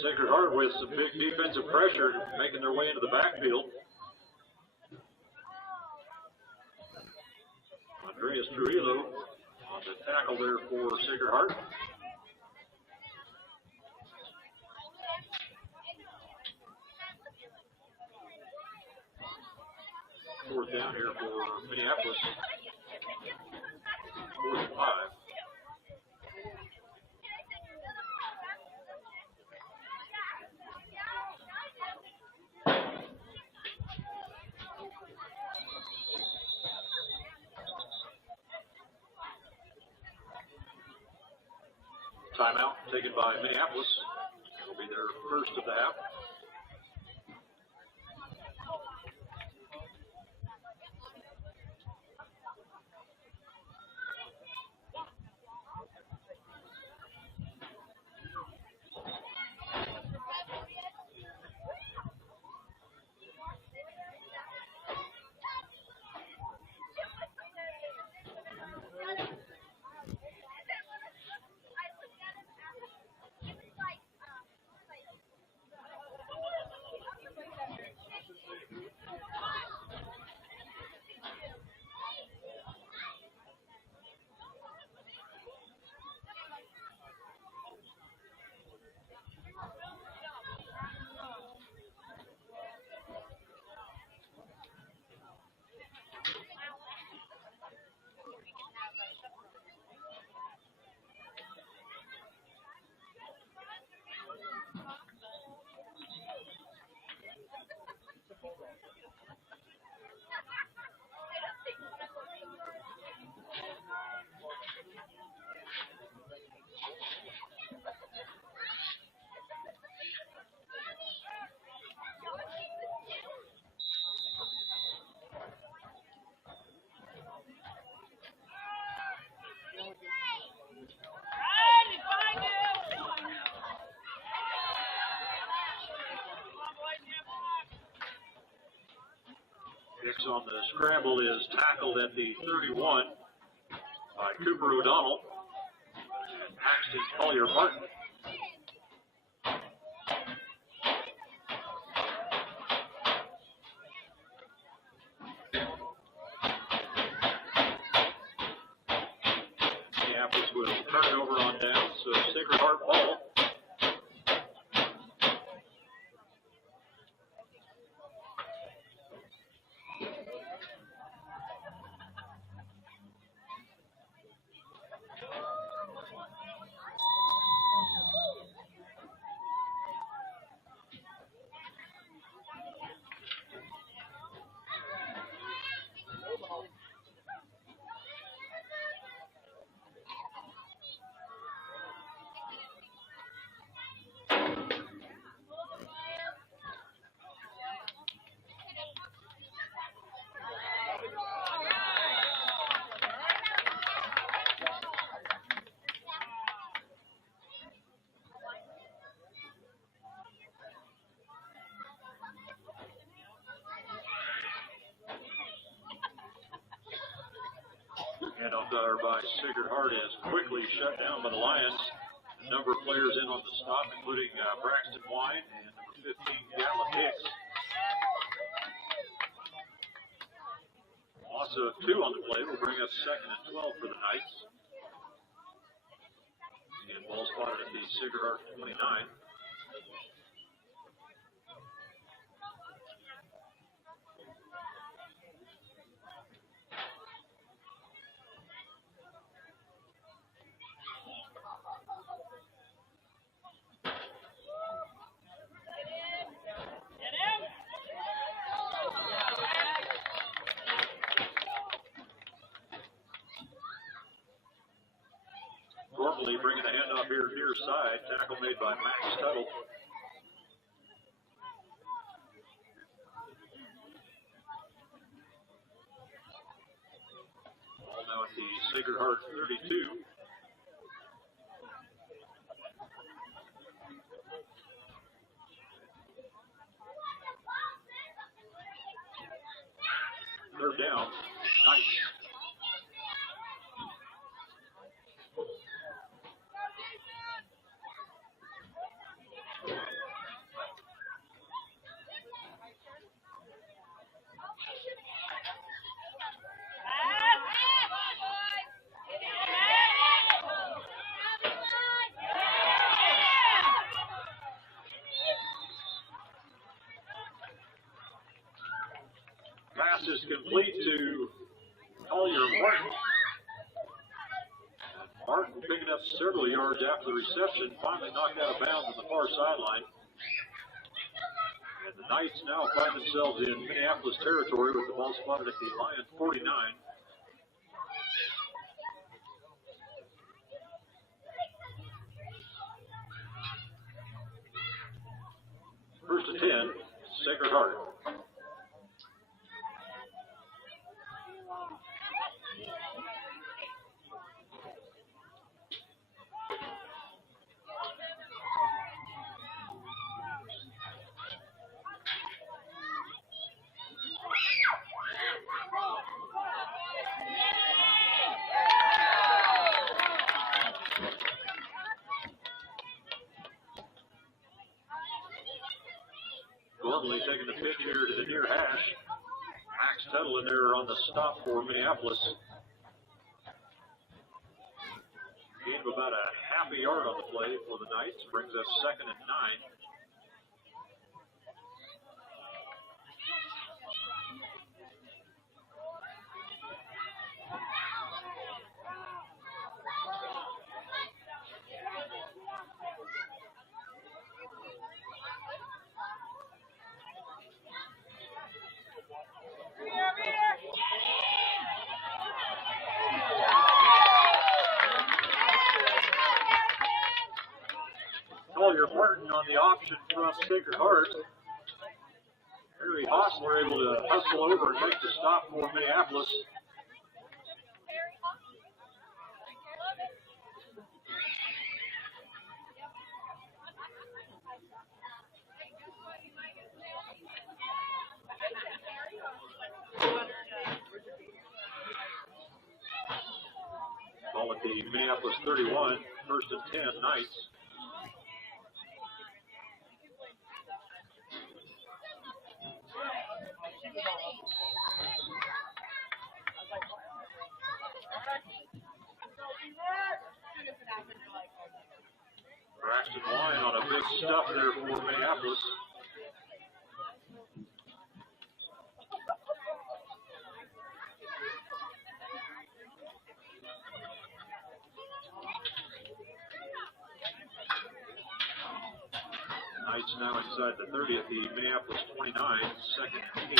Sacred Heart with some big defensive pressure making their way into the backfield. Andreas Trujillo on the tackle there for Sacred Heart. Fourth down here for Minneapolis. 4th and 5. Timeout taken by Minneapolis. It'll be their first of the half. Hicks on the scramble is tackled at the 31 by Cooper O'Donnell. And Paxton Collier Martin. Minneapolis will turn it over on down, so Sacred Heart ball. Handoff there by Sacred Heart is quickly shut down by the Lions. A number of players in on the stop, including Braxton Wine and number 15, Gatlin Hicks. Loss of 2 on the play will bring up 2nd and 12 for the Knights. Ball spotted at the Sacred Heart 29. Gormley bringing the handoff here near side. Tackle made by Max Tuttle. Ball now at the Sacred Heart 32. Third down. Nice. Pass is complete to Collier Martin. Martin picking up several yards after the reception, finally knocked out of bounds on the far sideline. And the Knights now find themselves in Minneapolis territory with the ball spotted at the Lions 49. First and 10, Sacred Heart. Gormley taking the pitch here to the near hash. Max Tuttle in there on the stop for Minneapolis. Gain of about a half a yard on the play for the Knights. Brings us 2nd and 9. Collier Martin on the option from Sacred Heart. Harry Hostler able to hustle over and make the stop for Minneapolis. Ball at the Minneapolis 31, 1st and 10, Knights. Braxton Wine on a big stuff there for Minneapolis. Knights now inside the 30 at the Minneapolis 29, 2nd and 8.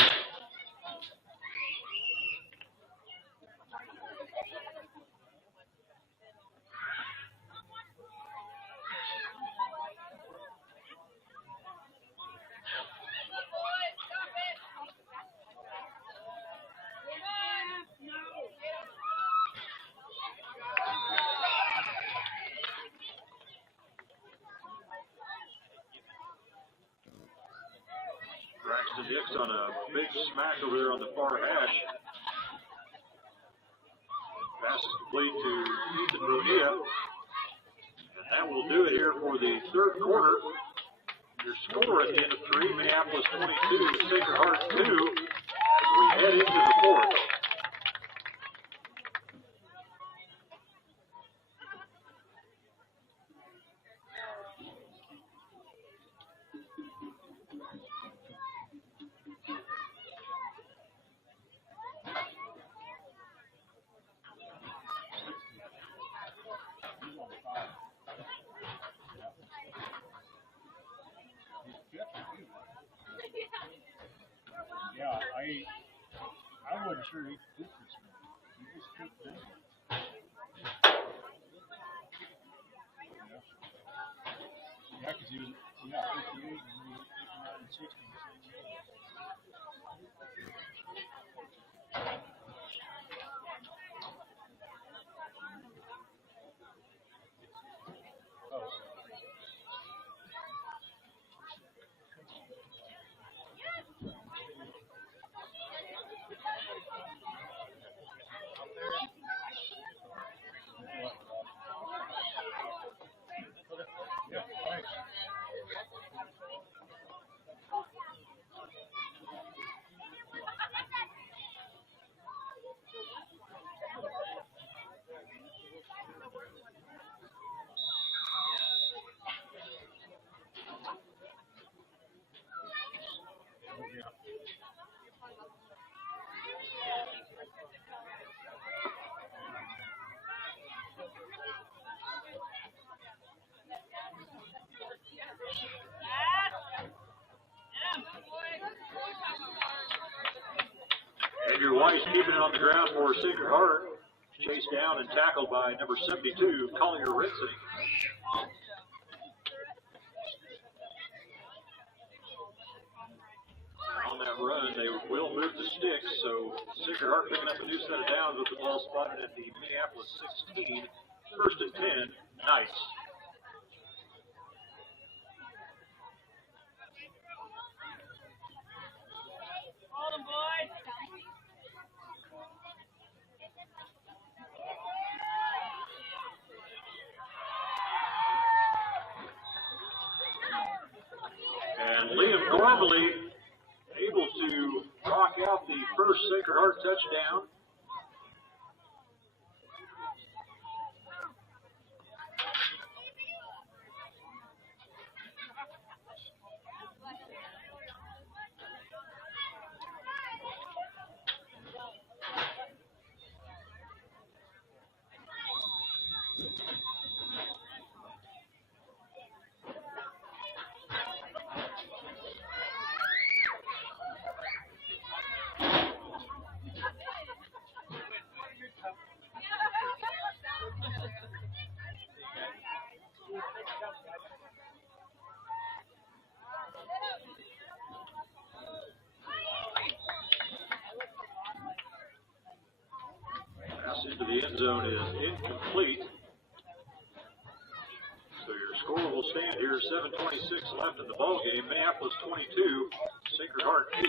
Braxton Hicks on a big smack over there on the far hash. Pass is complete to Ethan Bonilla. And that will do it here for the 3rd quarter. Your score at the end of 3, Minneapolis 22, Sacred Heart 2, as we head into the 4th. I wasn't sure he could do this. He just kept doing it. Yeah, because he was 58 and he was 59 and 60. Yeah, thanks. Andrew Weiss keeping it on the ground for Sacred Heart. Chased down and tackled by number 72, Collier Ritson. On that run, they will move the sticks, so Sacred Heart picking up a new set of downs with the ball spotted at the Minneapolis 16. First and 10, nice. Hold 'em, boys. And Liam Gormley able to rock out the first Sacred Heart touchdown. Pass into the end zone is incomplete. So your score will stand here, 7:26 left in the ball game. Minneapolis 22, Sacred Heart 8.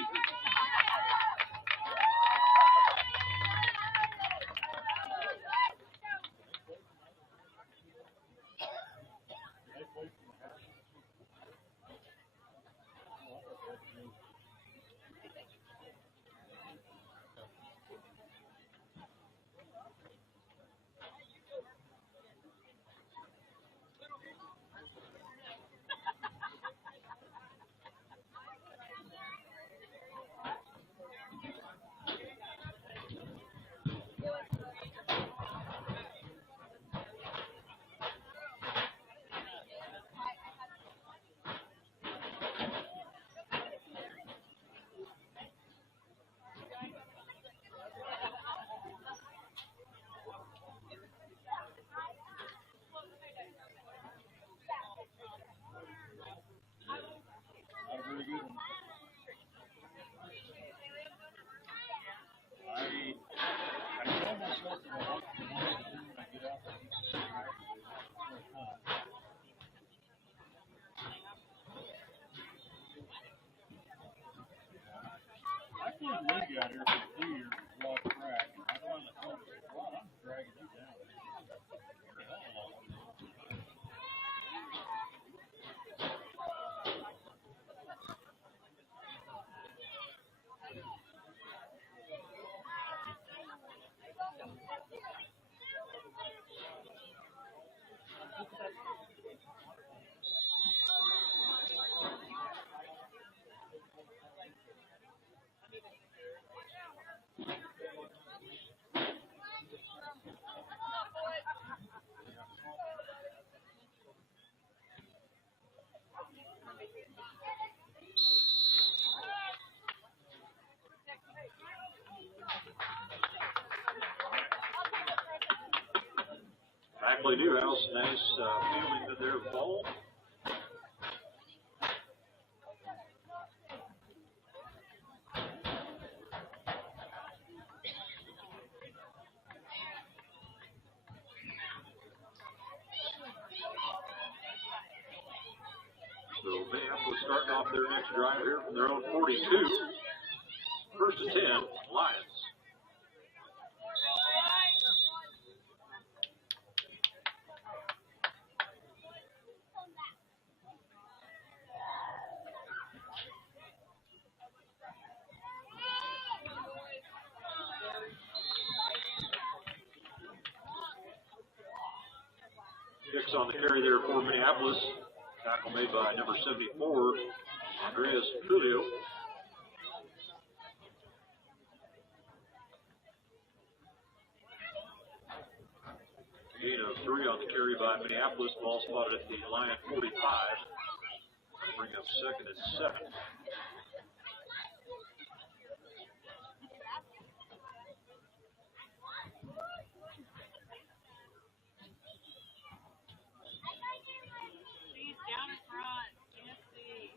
Not a very good one. I told myself that I wanted to do when I get out there. I played league out here for 2 years with a lot of crack. I finally told myself, well, I'm dragging you down. play Newhouse. Nice fielding to their ball. So Minneapolis starting off their next drive here from their own 42. First and 10, Lions. Six on the carry there for Minneapolis. Tackle made by number 74, Andreas Julio. Gain of 3 on the carry by Minneapolis. Ball spotted at the Lion 45. Bring up second and 7. Down in front. Can't see.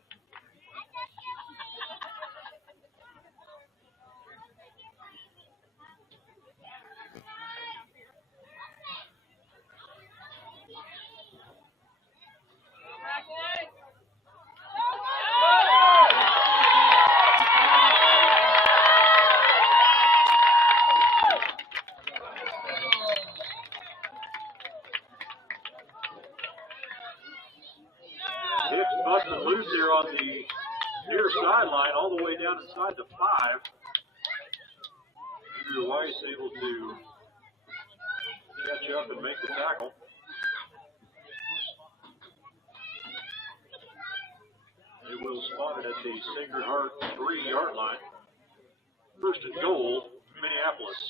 Hicks busted loose here on the near sideline, all the way down inside the 5. Andrew Weiss able to catch up and make the tackle. They will spot it at the Sacred Heart 3-yard line. First and goal, Minneapolis.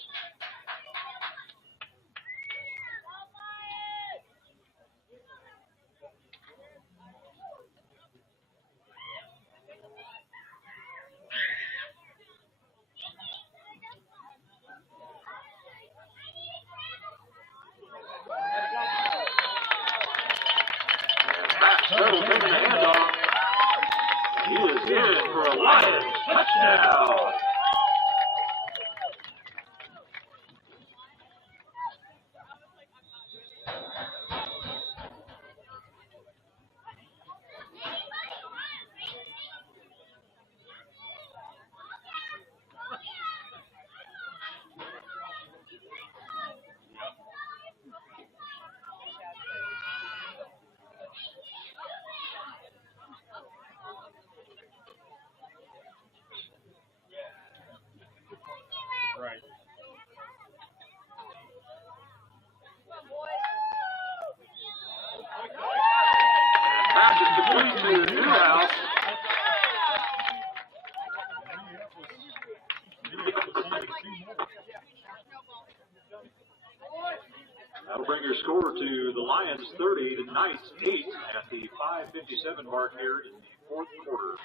Settle taking the handoff. He is in for a Lions touchdown. Right. Pass is complete to Newhouse. That'll bring your score to the Lions 30, the Knights 8 at the 5:57 mark here in the fourth quarter.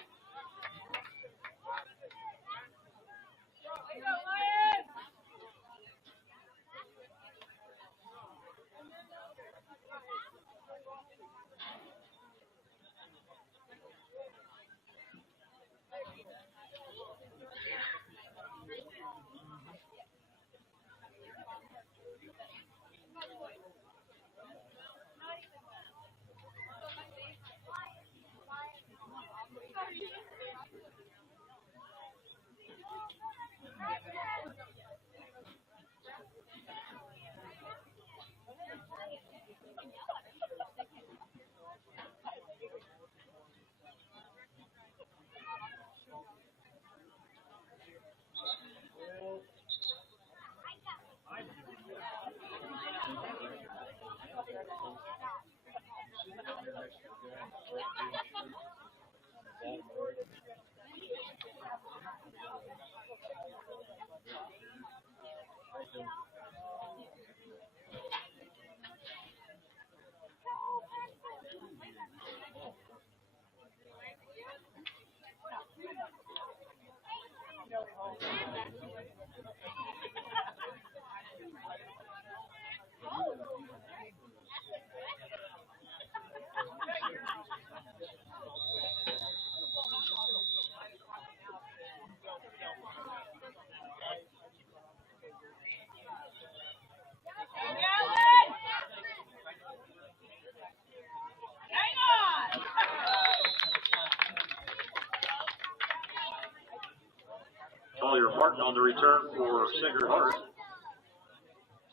Collier Martin on the return for Sacred Heart.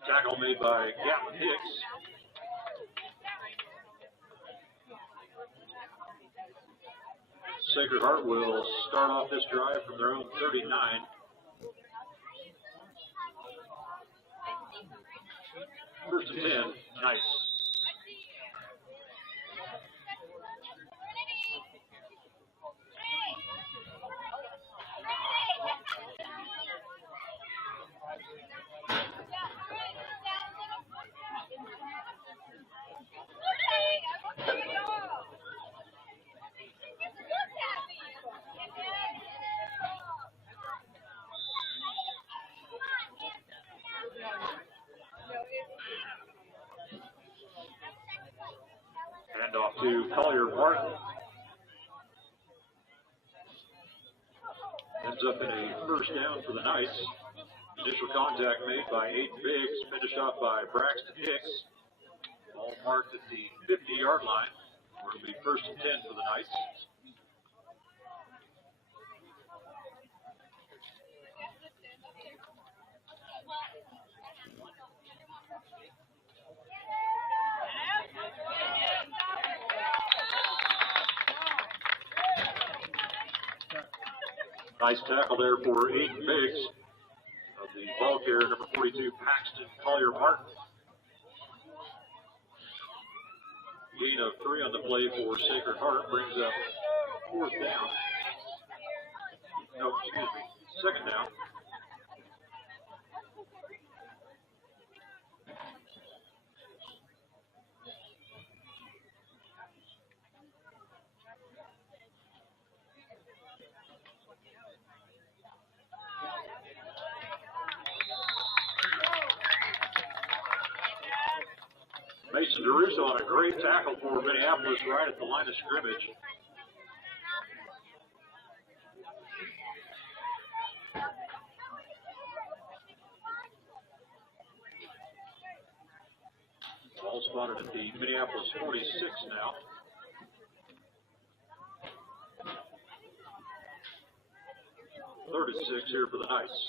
Tackle made by Gatlin Hicks. Sacred Heart will start off this drive from their own 39. First and 10, nice. Hand off to Collier Martin. Ends up in a first down for the Knights. Initial contact made by Aiden Biggs, finished off by Braxton Hicks. Ball marked at the 50-yard line, where it'll be first and 10 for the Knights. Nice tackle there for Aiden Biggs of the ball carrier, number 42, Paxton Collier Martin. Gain of 3 on the play for Sacred Heart brings up fourth down. No, excuse me, second down. Mason DeRusso on a great tackle for Minneapolis right at the line of scrimmage. Ball spotted at the Minneapolis 46 now. Third and 6 here for the Knights.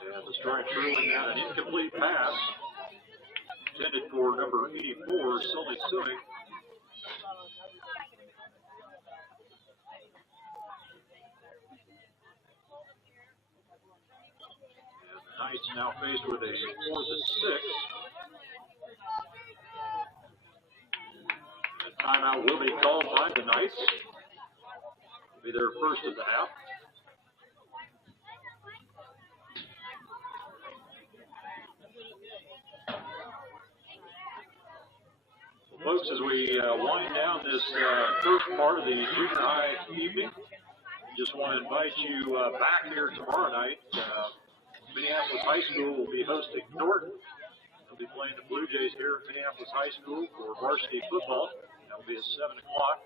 And the strike ruling out an incomplete pass intended for number 84, Sully Simic. And the Knights now faced with a 4th and 6. And timeout will be called by the Knights. It'll be their first of the half. Folks, as we wind down this first part of the junior high evening, just want to invite you back here tomorrow night. Minneapolis High School will be hosting Norton. They'll be playing the Blue Jays here at Minneapolis High School for varsity football. That will be at 7 o'clock.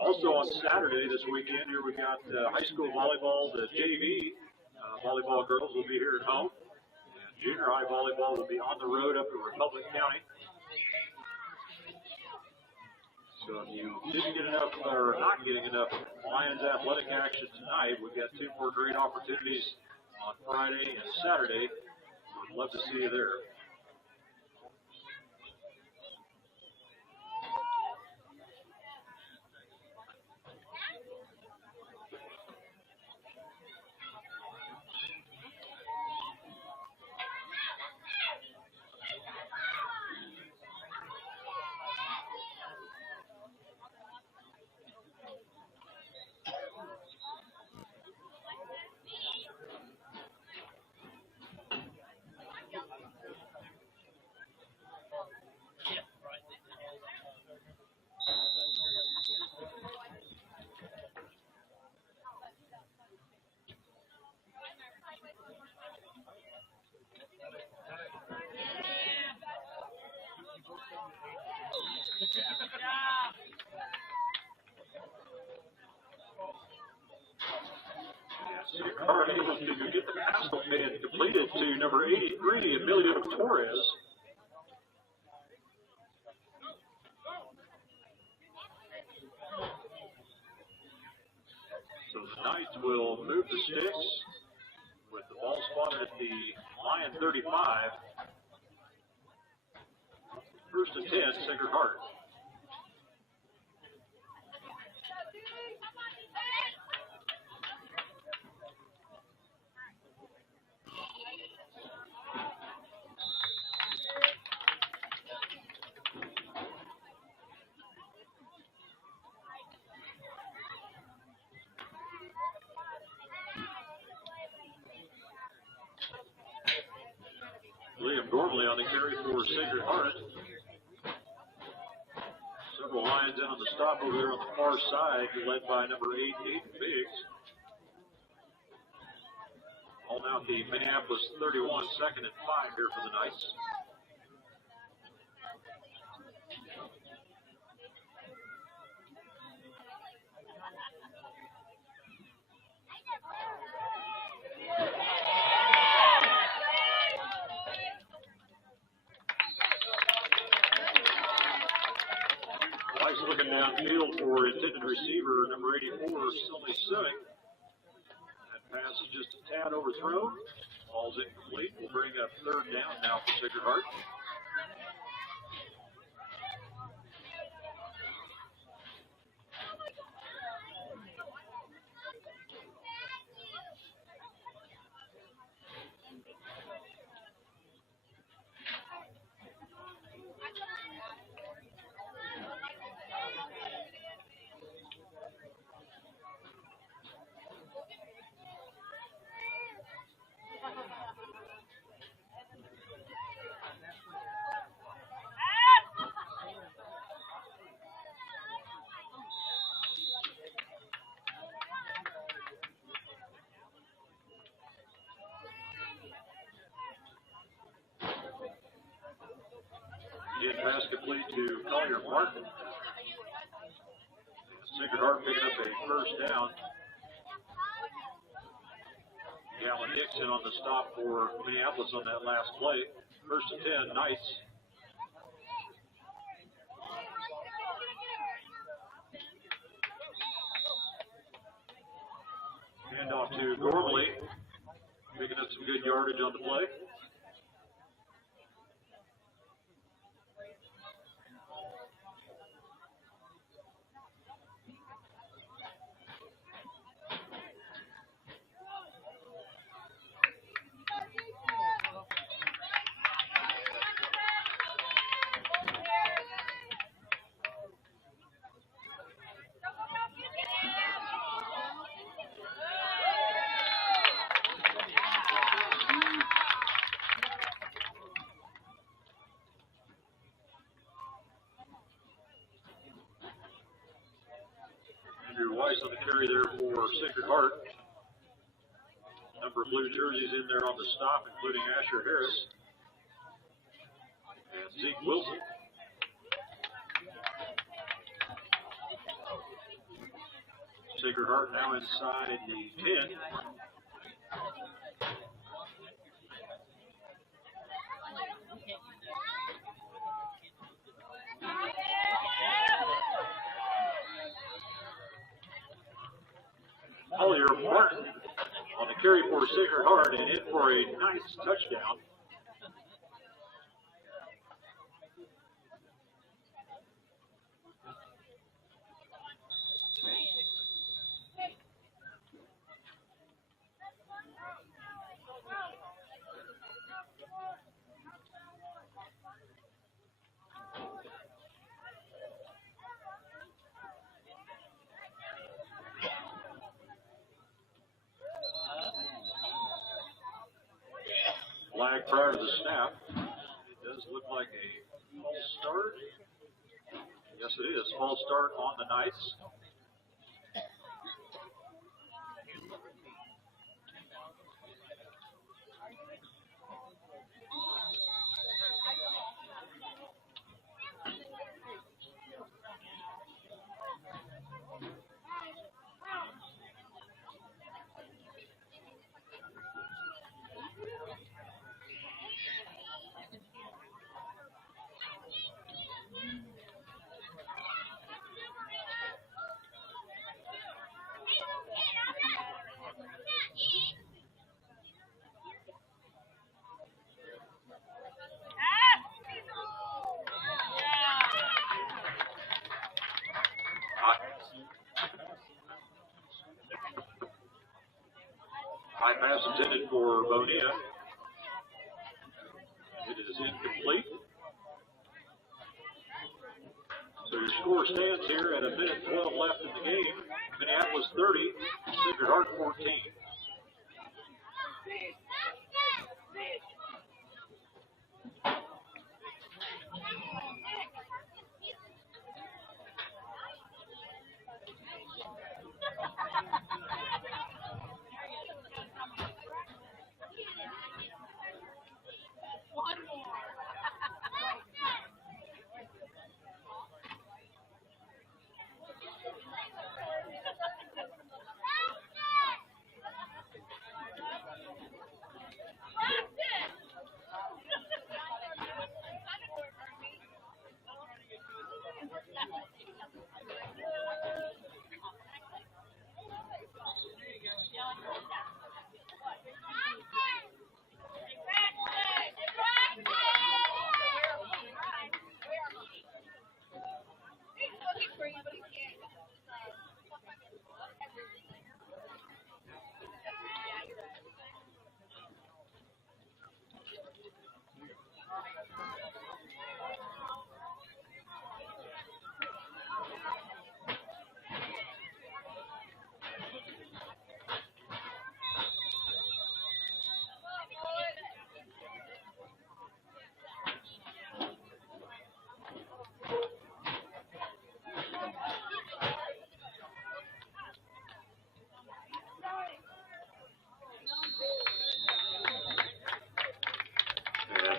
Also on Saturday this weekend, here we've got high school volleyball. The JV volleyball girls will be here at home. And junior high volleyball will be on the road up to Republic County. So if you didn't get enough, or not getting enough Lions athletic action tonight, we've got 2 more great opportunities on Friday and Saturday. We'd love to see you there. Sacred Heart able to get the pass and completed to number 83, Emilio Torres. So the Knights will move the sticks with the ball spotted at the Lion 35. First and 10, Sacred Heart. Liam Gormley on the carry for Sacred Heart. Several Lions in on the stop over there on the far side, led by number 8, Aiden Biggs. All now at the Minneapolis 31, second and 5 here for the Knights. Looking downfield for intended receiver, number 84, Sully Civic. That pass is just a tad overthrown. Ball's incomplete. We'll bring up third down now for Sacred Heart. Again, pass complete to Collier Martin. Sacred Heart picking up a first down. Gallon Dixon on the stop for Minneapolis on that last play. First and 10, Knights. Hand off to Gormley, picking up some good yardage on the play. Weiss on the carry there for Sacred Heart. Number of blue jerseys in there on the stop, including Asher Harris and Zeke Wilson. Sacred Heart now inside the 10. Collier Martin on the carry for Sacred Heart and in for a nice touchdown. Flag prior to the snap. It does look like a false start. Yes, it is. False start on the Knights. Pass intended for Bonilla. It is incomplete. So your score stands here at 1:12 left in the game. Minneapolis 30, Sacred Heart 14. One more.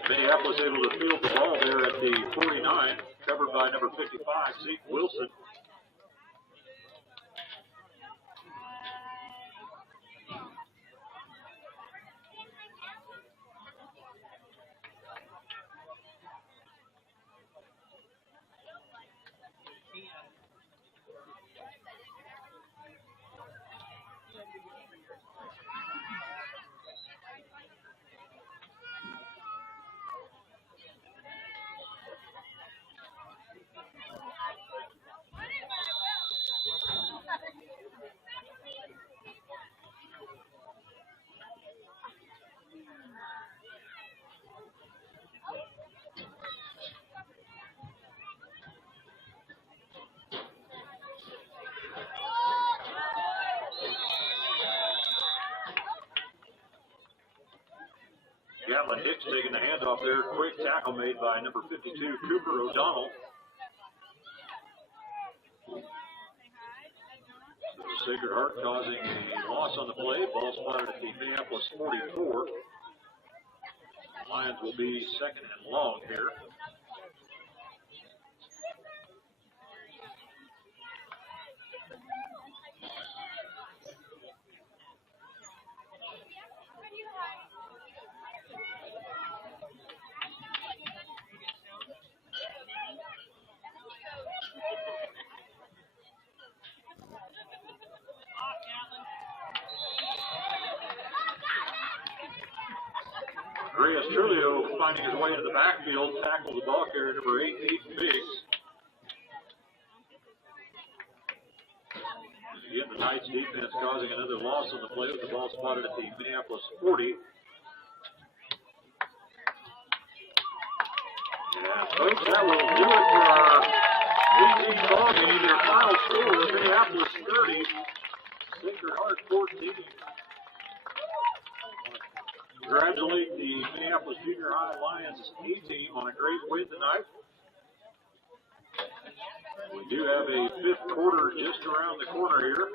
Minneapolis able to field the ball there at the 49, covered by number 55, Zeke Wilson. Gatlin Hicks taking the handoff there. Quick tackle made by number 52, Cooper O'Donnell. Sacred Heart causing a loss on the play. Ball spotted at the Minneapolis 44. Lions will be second and long here. Reyes Trulio finding his way into the backfield, tackles the ball carrier, number 8, Aiden Biggs. Again, the Knights defense causing another loss on the play with the ball spotted at the Minneapolis 40. And folks, that will do it for our 18 ball game. Their final score, Minneapolis 30, Sacred Heart 14. Congratulate the Minneapolis Junior High Lions A-team on a great win tonight. We do have a fifth quarter just around the corner here.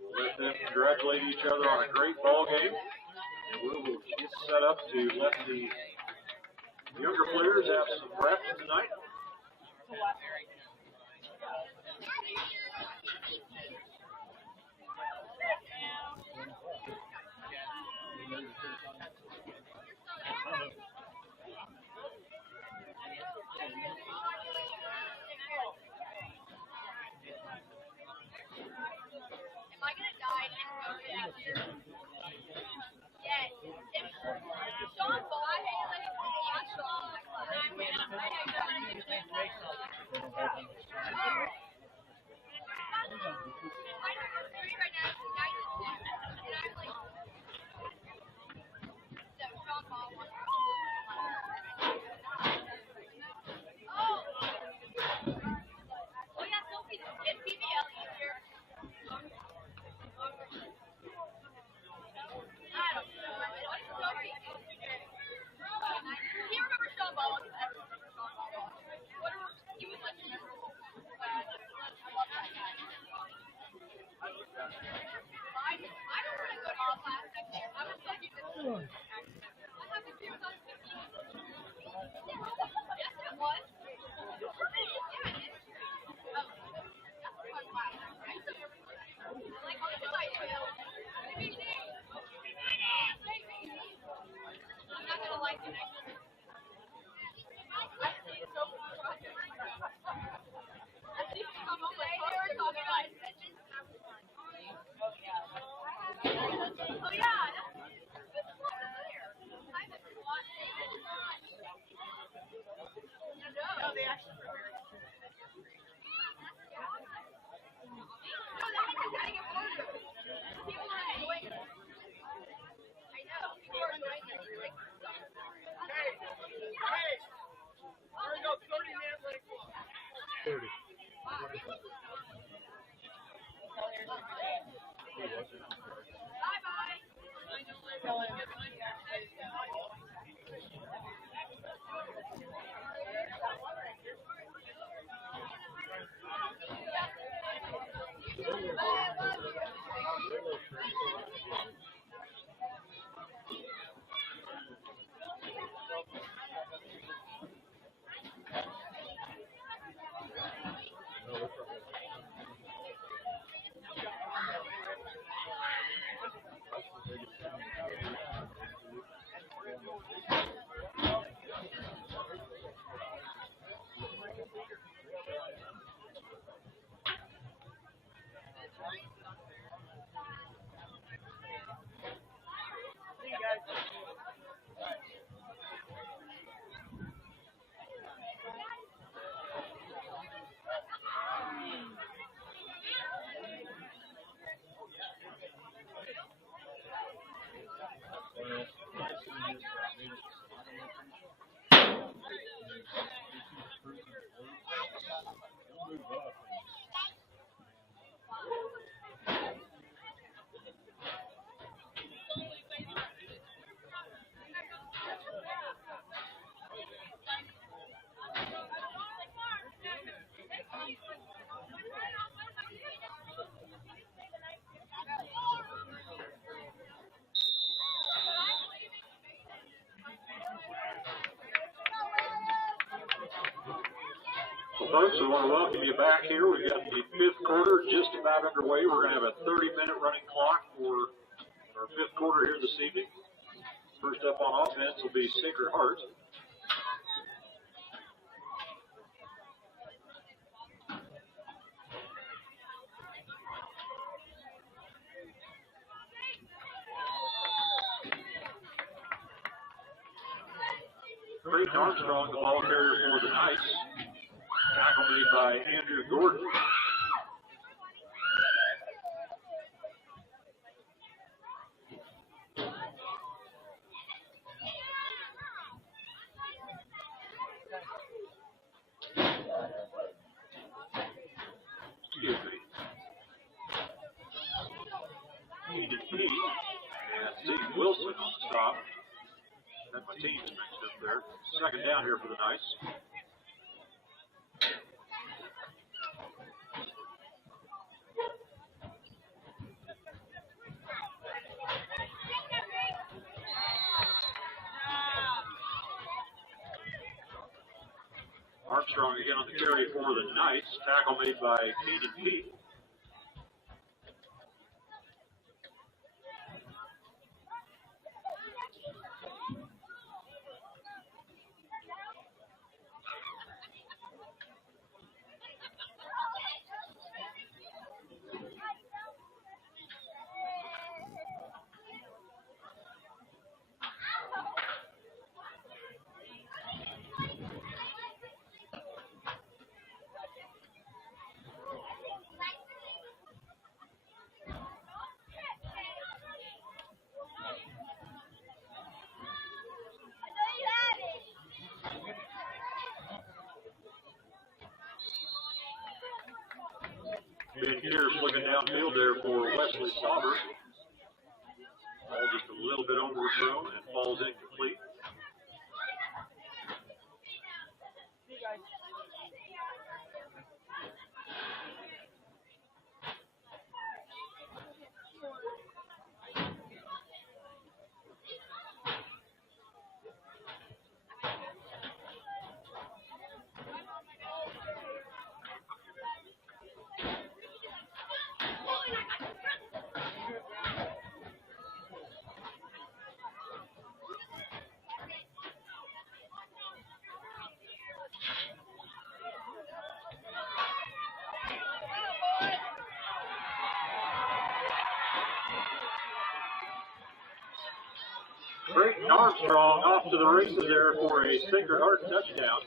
We'll let them congratulate each other on a great ball game. And we will get set up to let the younger players have some reps tonight. Folks, we want to welcome you back here. We've got the fifth quarter just about underway. We're going to have a 30-minute running clock for our fifth quarter here this evening. First up on offense will be Sacred Heart. Creighton Armstrong, the ball carrier for the Knights. Tackle made by Andrew Gordon. Excuse me. And Steve Wilson on the stop. Got my teams mixed up there. Second down here for the Knights. Armstrong again on the carry for the Knights. Tackle made by Keenan Pete. Ben Kears looking downfield there for Wesley Sauber. Ball just a little bit overthrown and falls incomplete. Creighton Armstrong off to the races there for a Sacred Heart touchdown.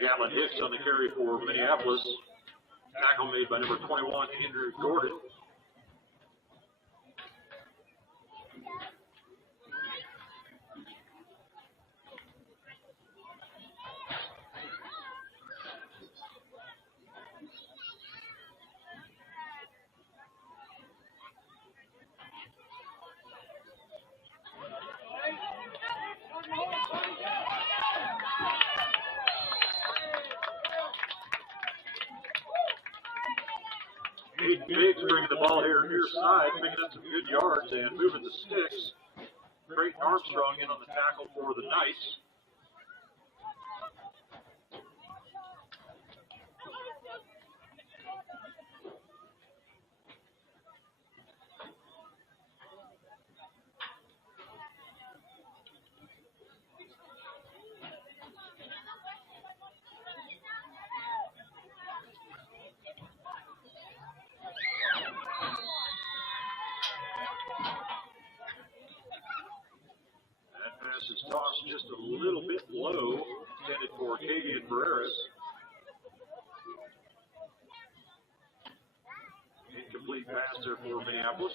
Gatlin Hicks on the carry for Minneapolis. Tackle made by number 21, Andrew Gordon. Aiden Biggs bringing the ball here near side, picking up some good yards and moving the sticks. Creighton Armstrong in on the tackle for the Knights. Is tossed just a little bit low, intended for Kavian Barreras. Incomplete pass there for Minneapolis.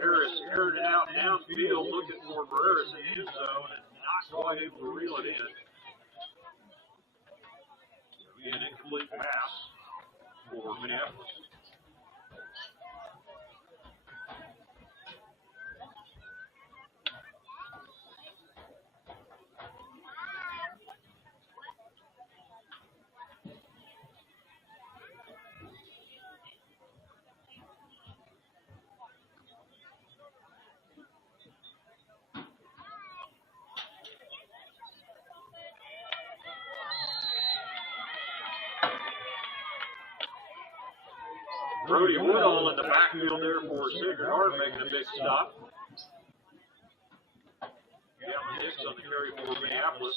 Harris aired it out downfield, looking for Barreras in the end zone, and not quite able to reel it in. An incomplete pass for Minneapolis. Brody Woodall in the backfield there for Sacred Heart, making a big stop. Gavin Hicks on the carry for Minneapolis.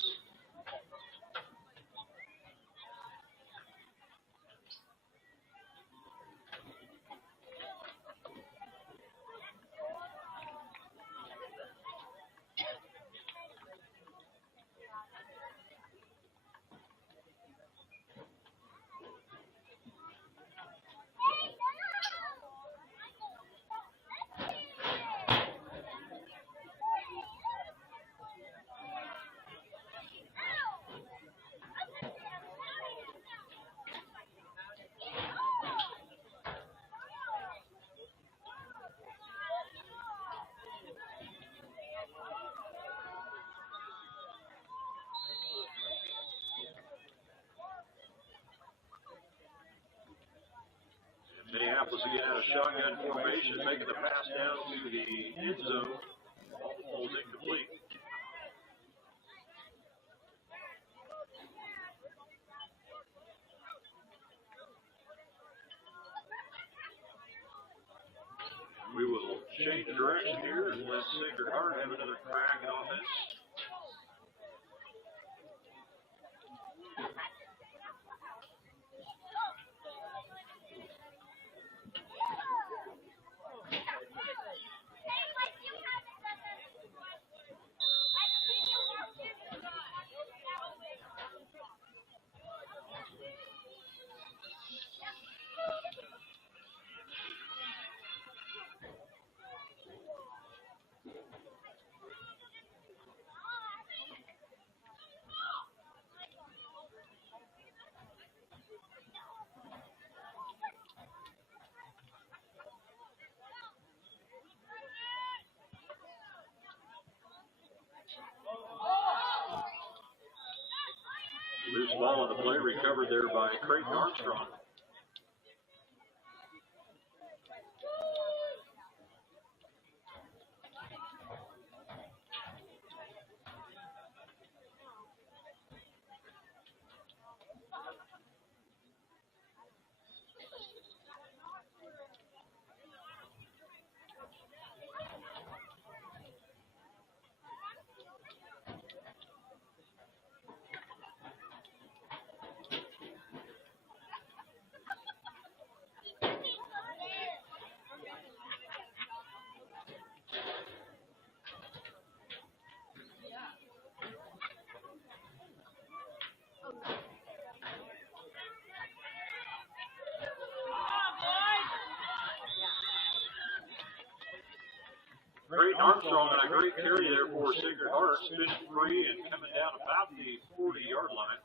Minneapolis again out of shotgun formation, making the pass down to the end zone. Ball falls incomplete. We will change direction here and let Sacred Heart have another crack at offense. Loose ball on the play, recovered there by Creighton Armstrong. Creighton Armstrong on a great carry there for Sacred Heart, spinning free and coming down about the 40-yard line.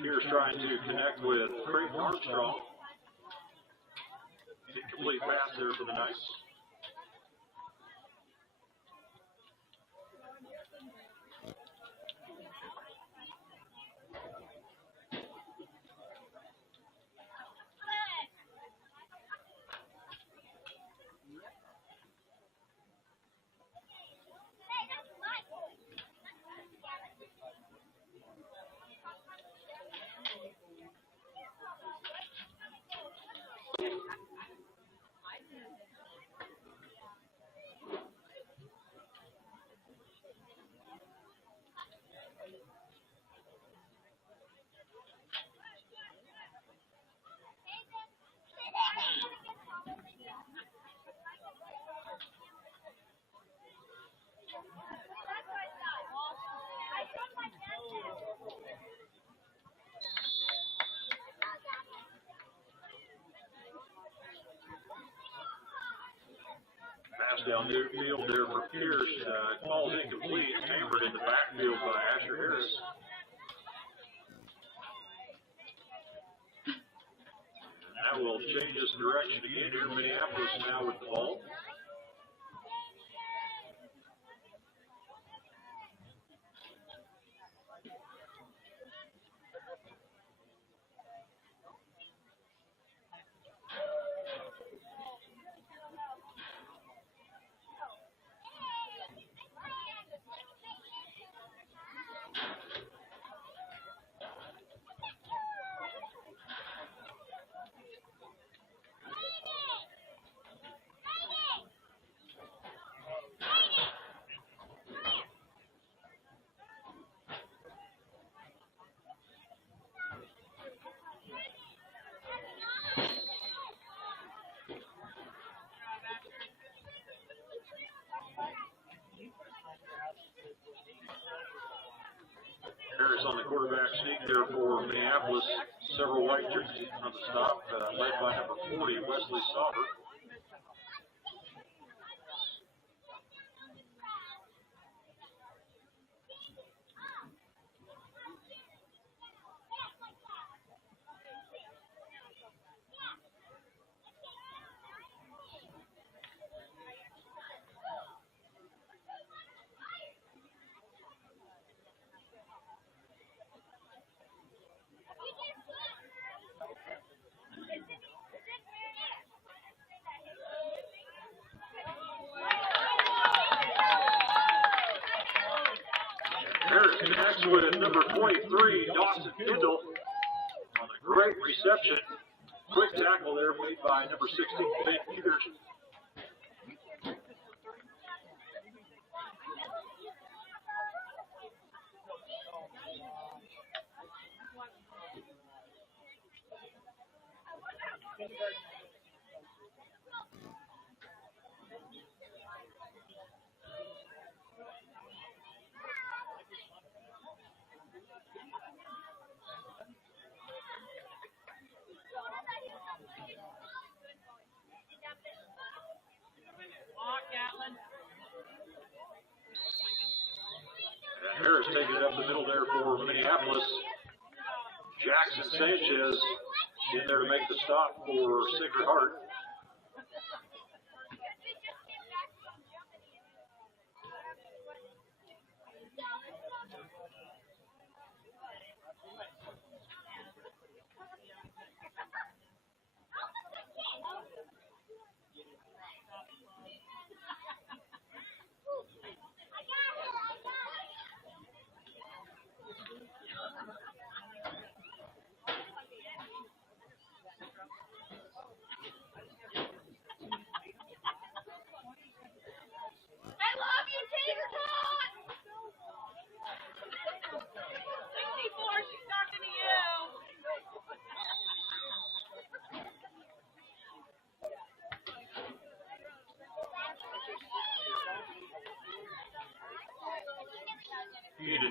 Here's trying to connect with Creighton Armstrong. Incomplete pass there for the Knights. down near field there for Pierce. Falls incomplete, hammered in the backfield by Asher Harris. That will change his direction again here. Minneapolis now with the ball. Harris on the quarterback sneak there for Minneapolis. Several white jerseys on the stop, led by number 40, Wesley Sauber. Harris connects with number 23, Dawson Kendall, on a great reception. Quick tackle there made by number 16, Ben Peters. Harris taking it up the middle there for Minneapolis. Jackson Sanchez in there to make the stop for Sacred Heart.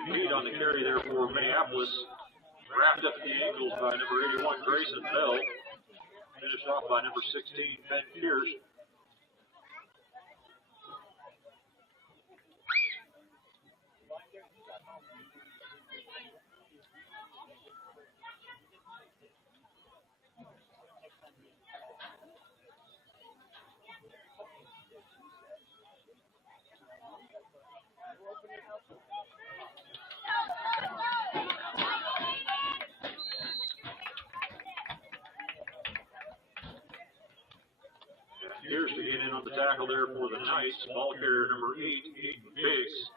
Feed on the carry there for Minneapolis. Wrapped up the ankles by number 81, Grayson Bell. Finished off by number 16, Ben Pierce. Here's to get in on the tackle there for the Knights. Ball carrier number 8, Aiden Biggs.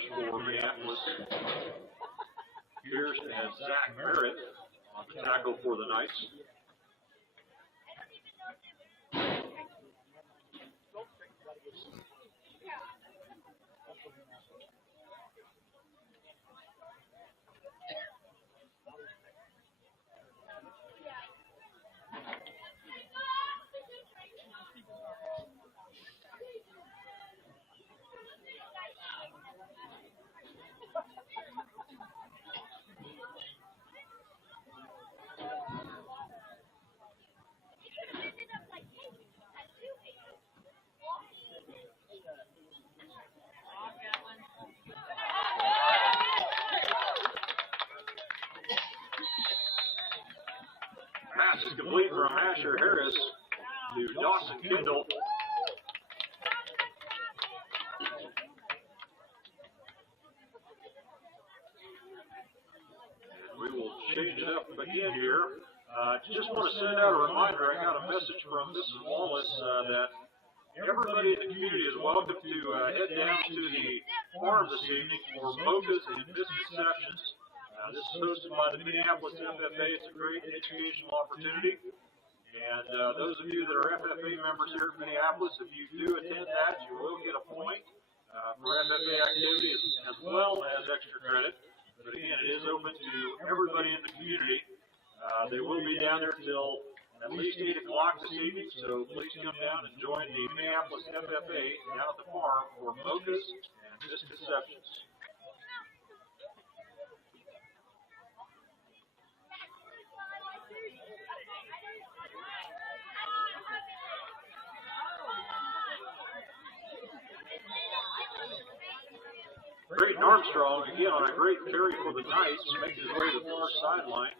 rush for Minneapolis. Pierce and Zach Merritt on the tackle for the Knights. Pass is complete from Asher Harris to Dawson Kendall. We will change it up again here. Just want to send out a reminder. I got a message from Mrs. Wallace that everybody in the community is welcome to head down to the farm this evening for mochas and misconceptions. This is hosted by the Minneapolis FFA. It's a great educational opportunity. And those of you that are FFA members here at Minneapolis, if you do attend that, you will get a point for FFA activities as well as extra credit. But again, it is open to everybody in the community. They will be down there till at least 8 o'clock this evening, so please come down and join the Minneapolis FFA down at the farm for mochas and misconceptions. Creighton Armstrong, again, on a great carry for the Knights, makes his way to the far sideline.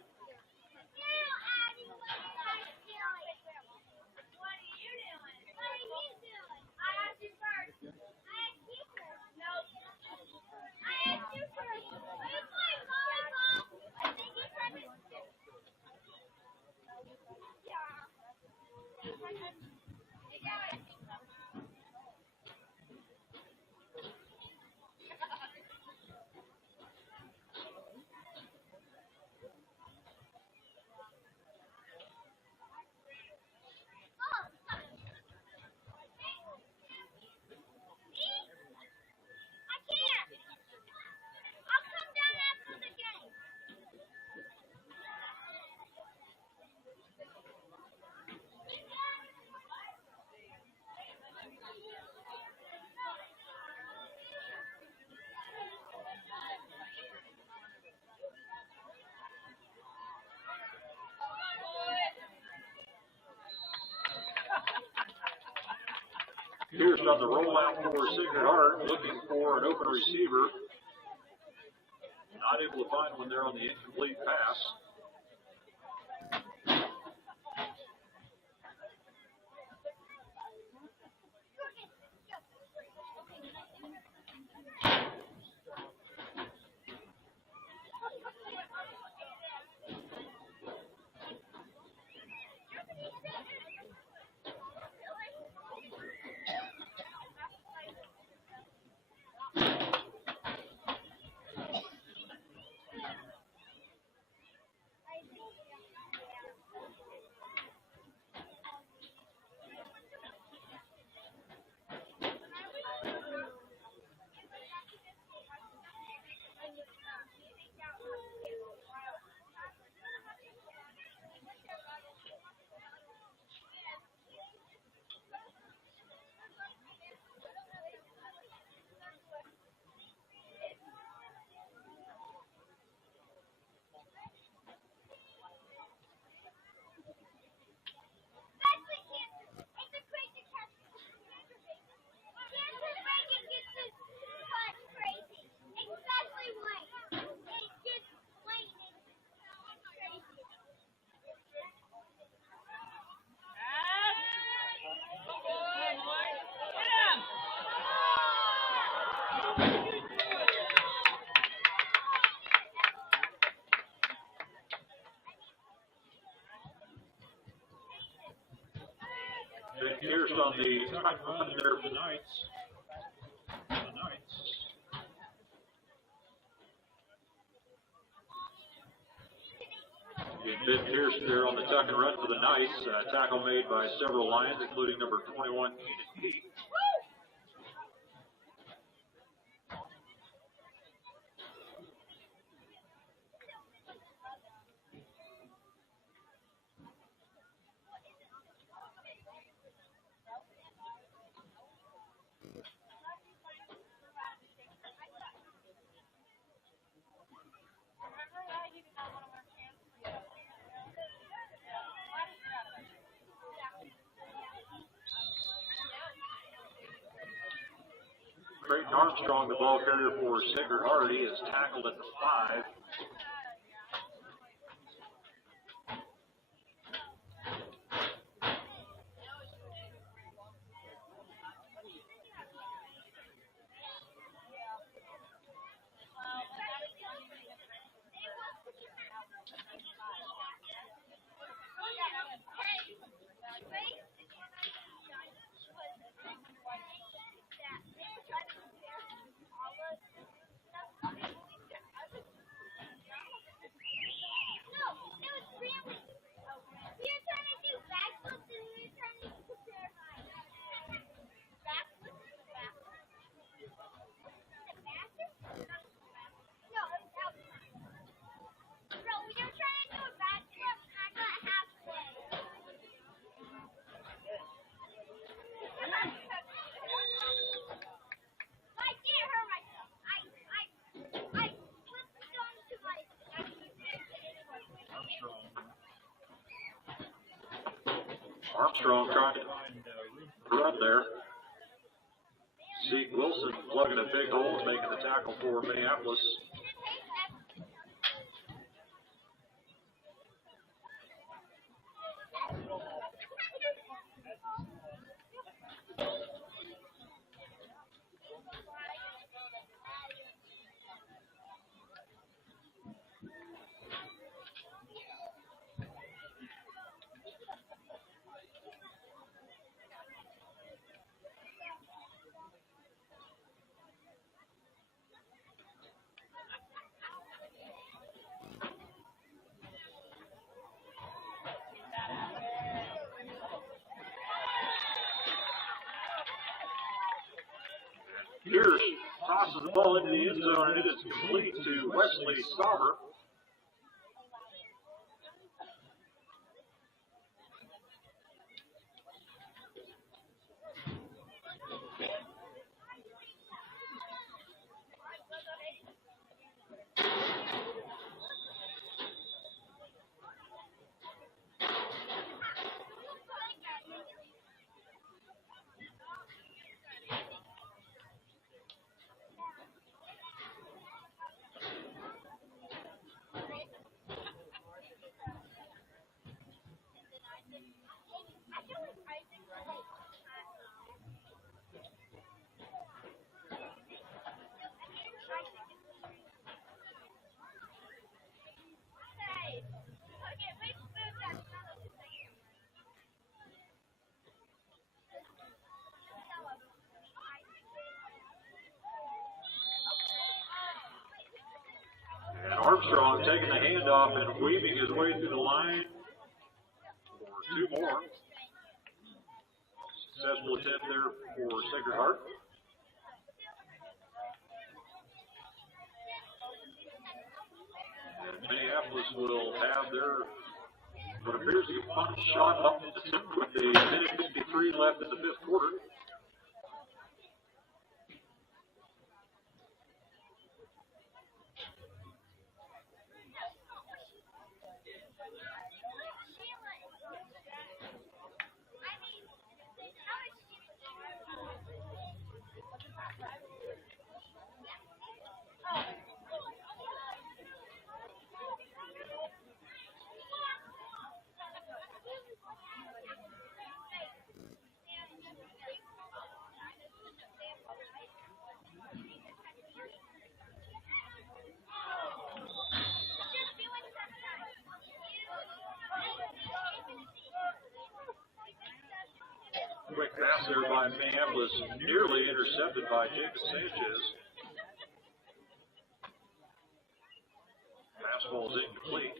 Pierce on the rollout for Sacred Heart, looking for an open receiver. Not able to find one there on the incomplete pass. Pierce on the time run there for the Knights. Ben Pierce there on the tuck and run for the Knights. Tackle made by several Lions, including number 21, Keenan Peak. Creighton Armstrong, the ball carrier for Sacred Heart, he is tackled at the 5. Armstrong trying to run there. Zeke Wilson plugging a big hole and making the tackle for Minneapolis. Pierce tosses the ball into the end zone, and it is complete to Wesley Sauber. Armstrong taking the handoff and weaving his way through the line for 2 more. Successful attempt there for Sacred Heart. And Minneapolis will have their, what appears to be a punt shot up with the minute 53 left in the 5th quarter. Quick pass there by Minneapolis, nearly intercepted by Jacob Sanchez. Pass ball is incomplete.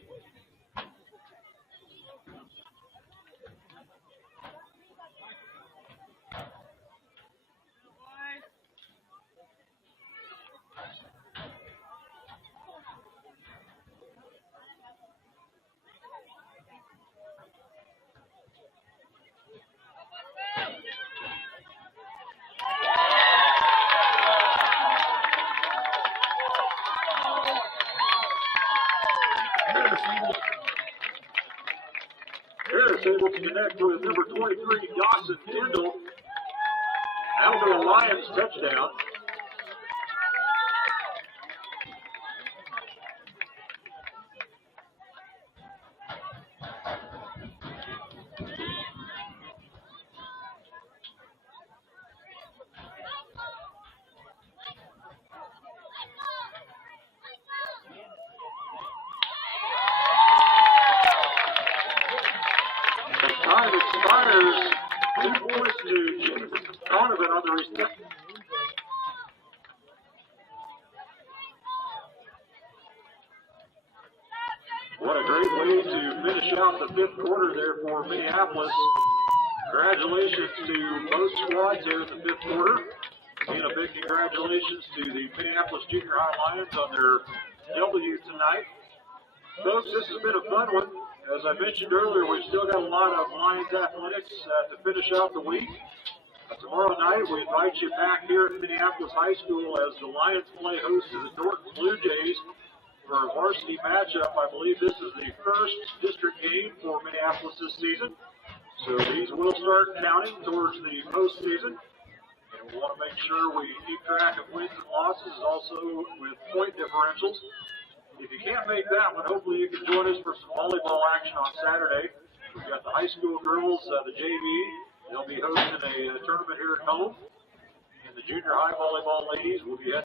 connect with number 23, Dawson Tyndall. That'll be a Lions touchdown. Time expires. 2 points to James Donovan on the reception. What a great way to finish out the 5th quarter there for Minneapolis. Congratulations to both squads here in the 5th quarter. And a big congratulations to the Minneapolis Junior High Lions on their W tonight. Folks, this has been a fun one. As I mentioned earlier, we've still got a lot of Lions athletics to finish out the week. Tomorrow night, we invite you back here at Minneapolis High School as the Lions play host to the Norton Blue Jays for a varsity matchup. I believe this is the first district game for Minneapolis this season. So these will start counting towards the postseason. And we want to make sure we keep track of wins and losses, also with point differentials. If you can't make that one, hopefully you can join us for some volleyball action on Saturday. We've got the high school girls, the JV. They'll be hosting a tournament here at home. And the junior high volleyball ladies will be heading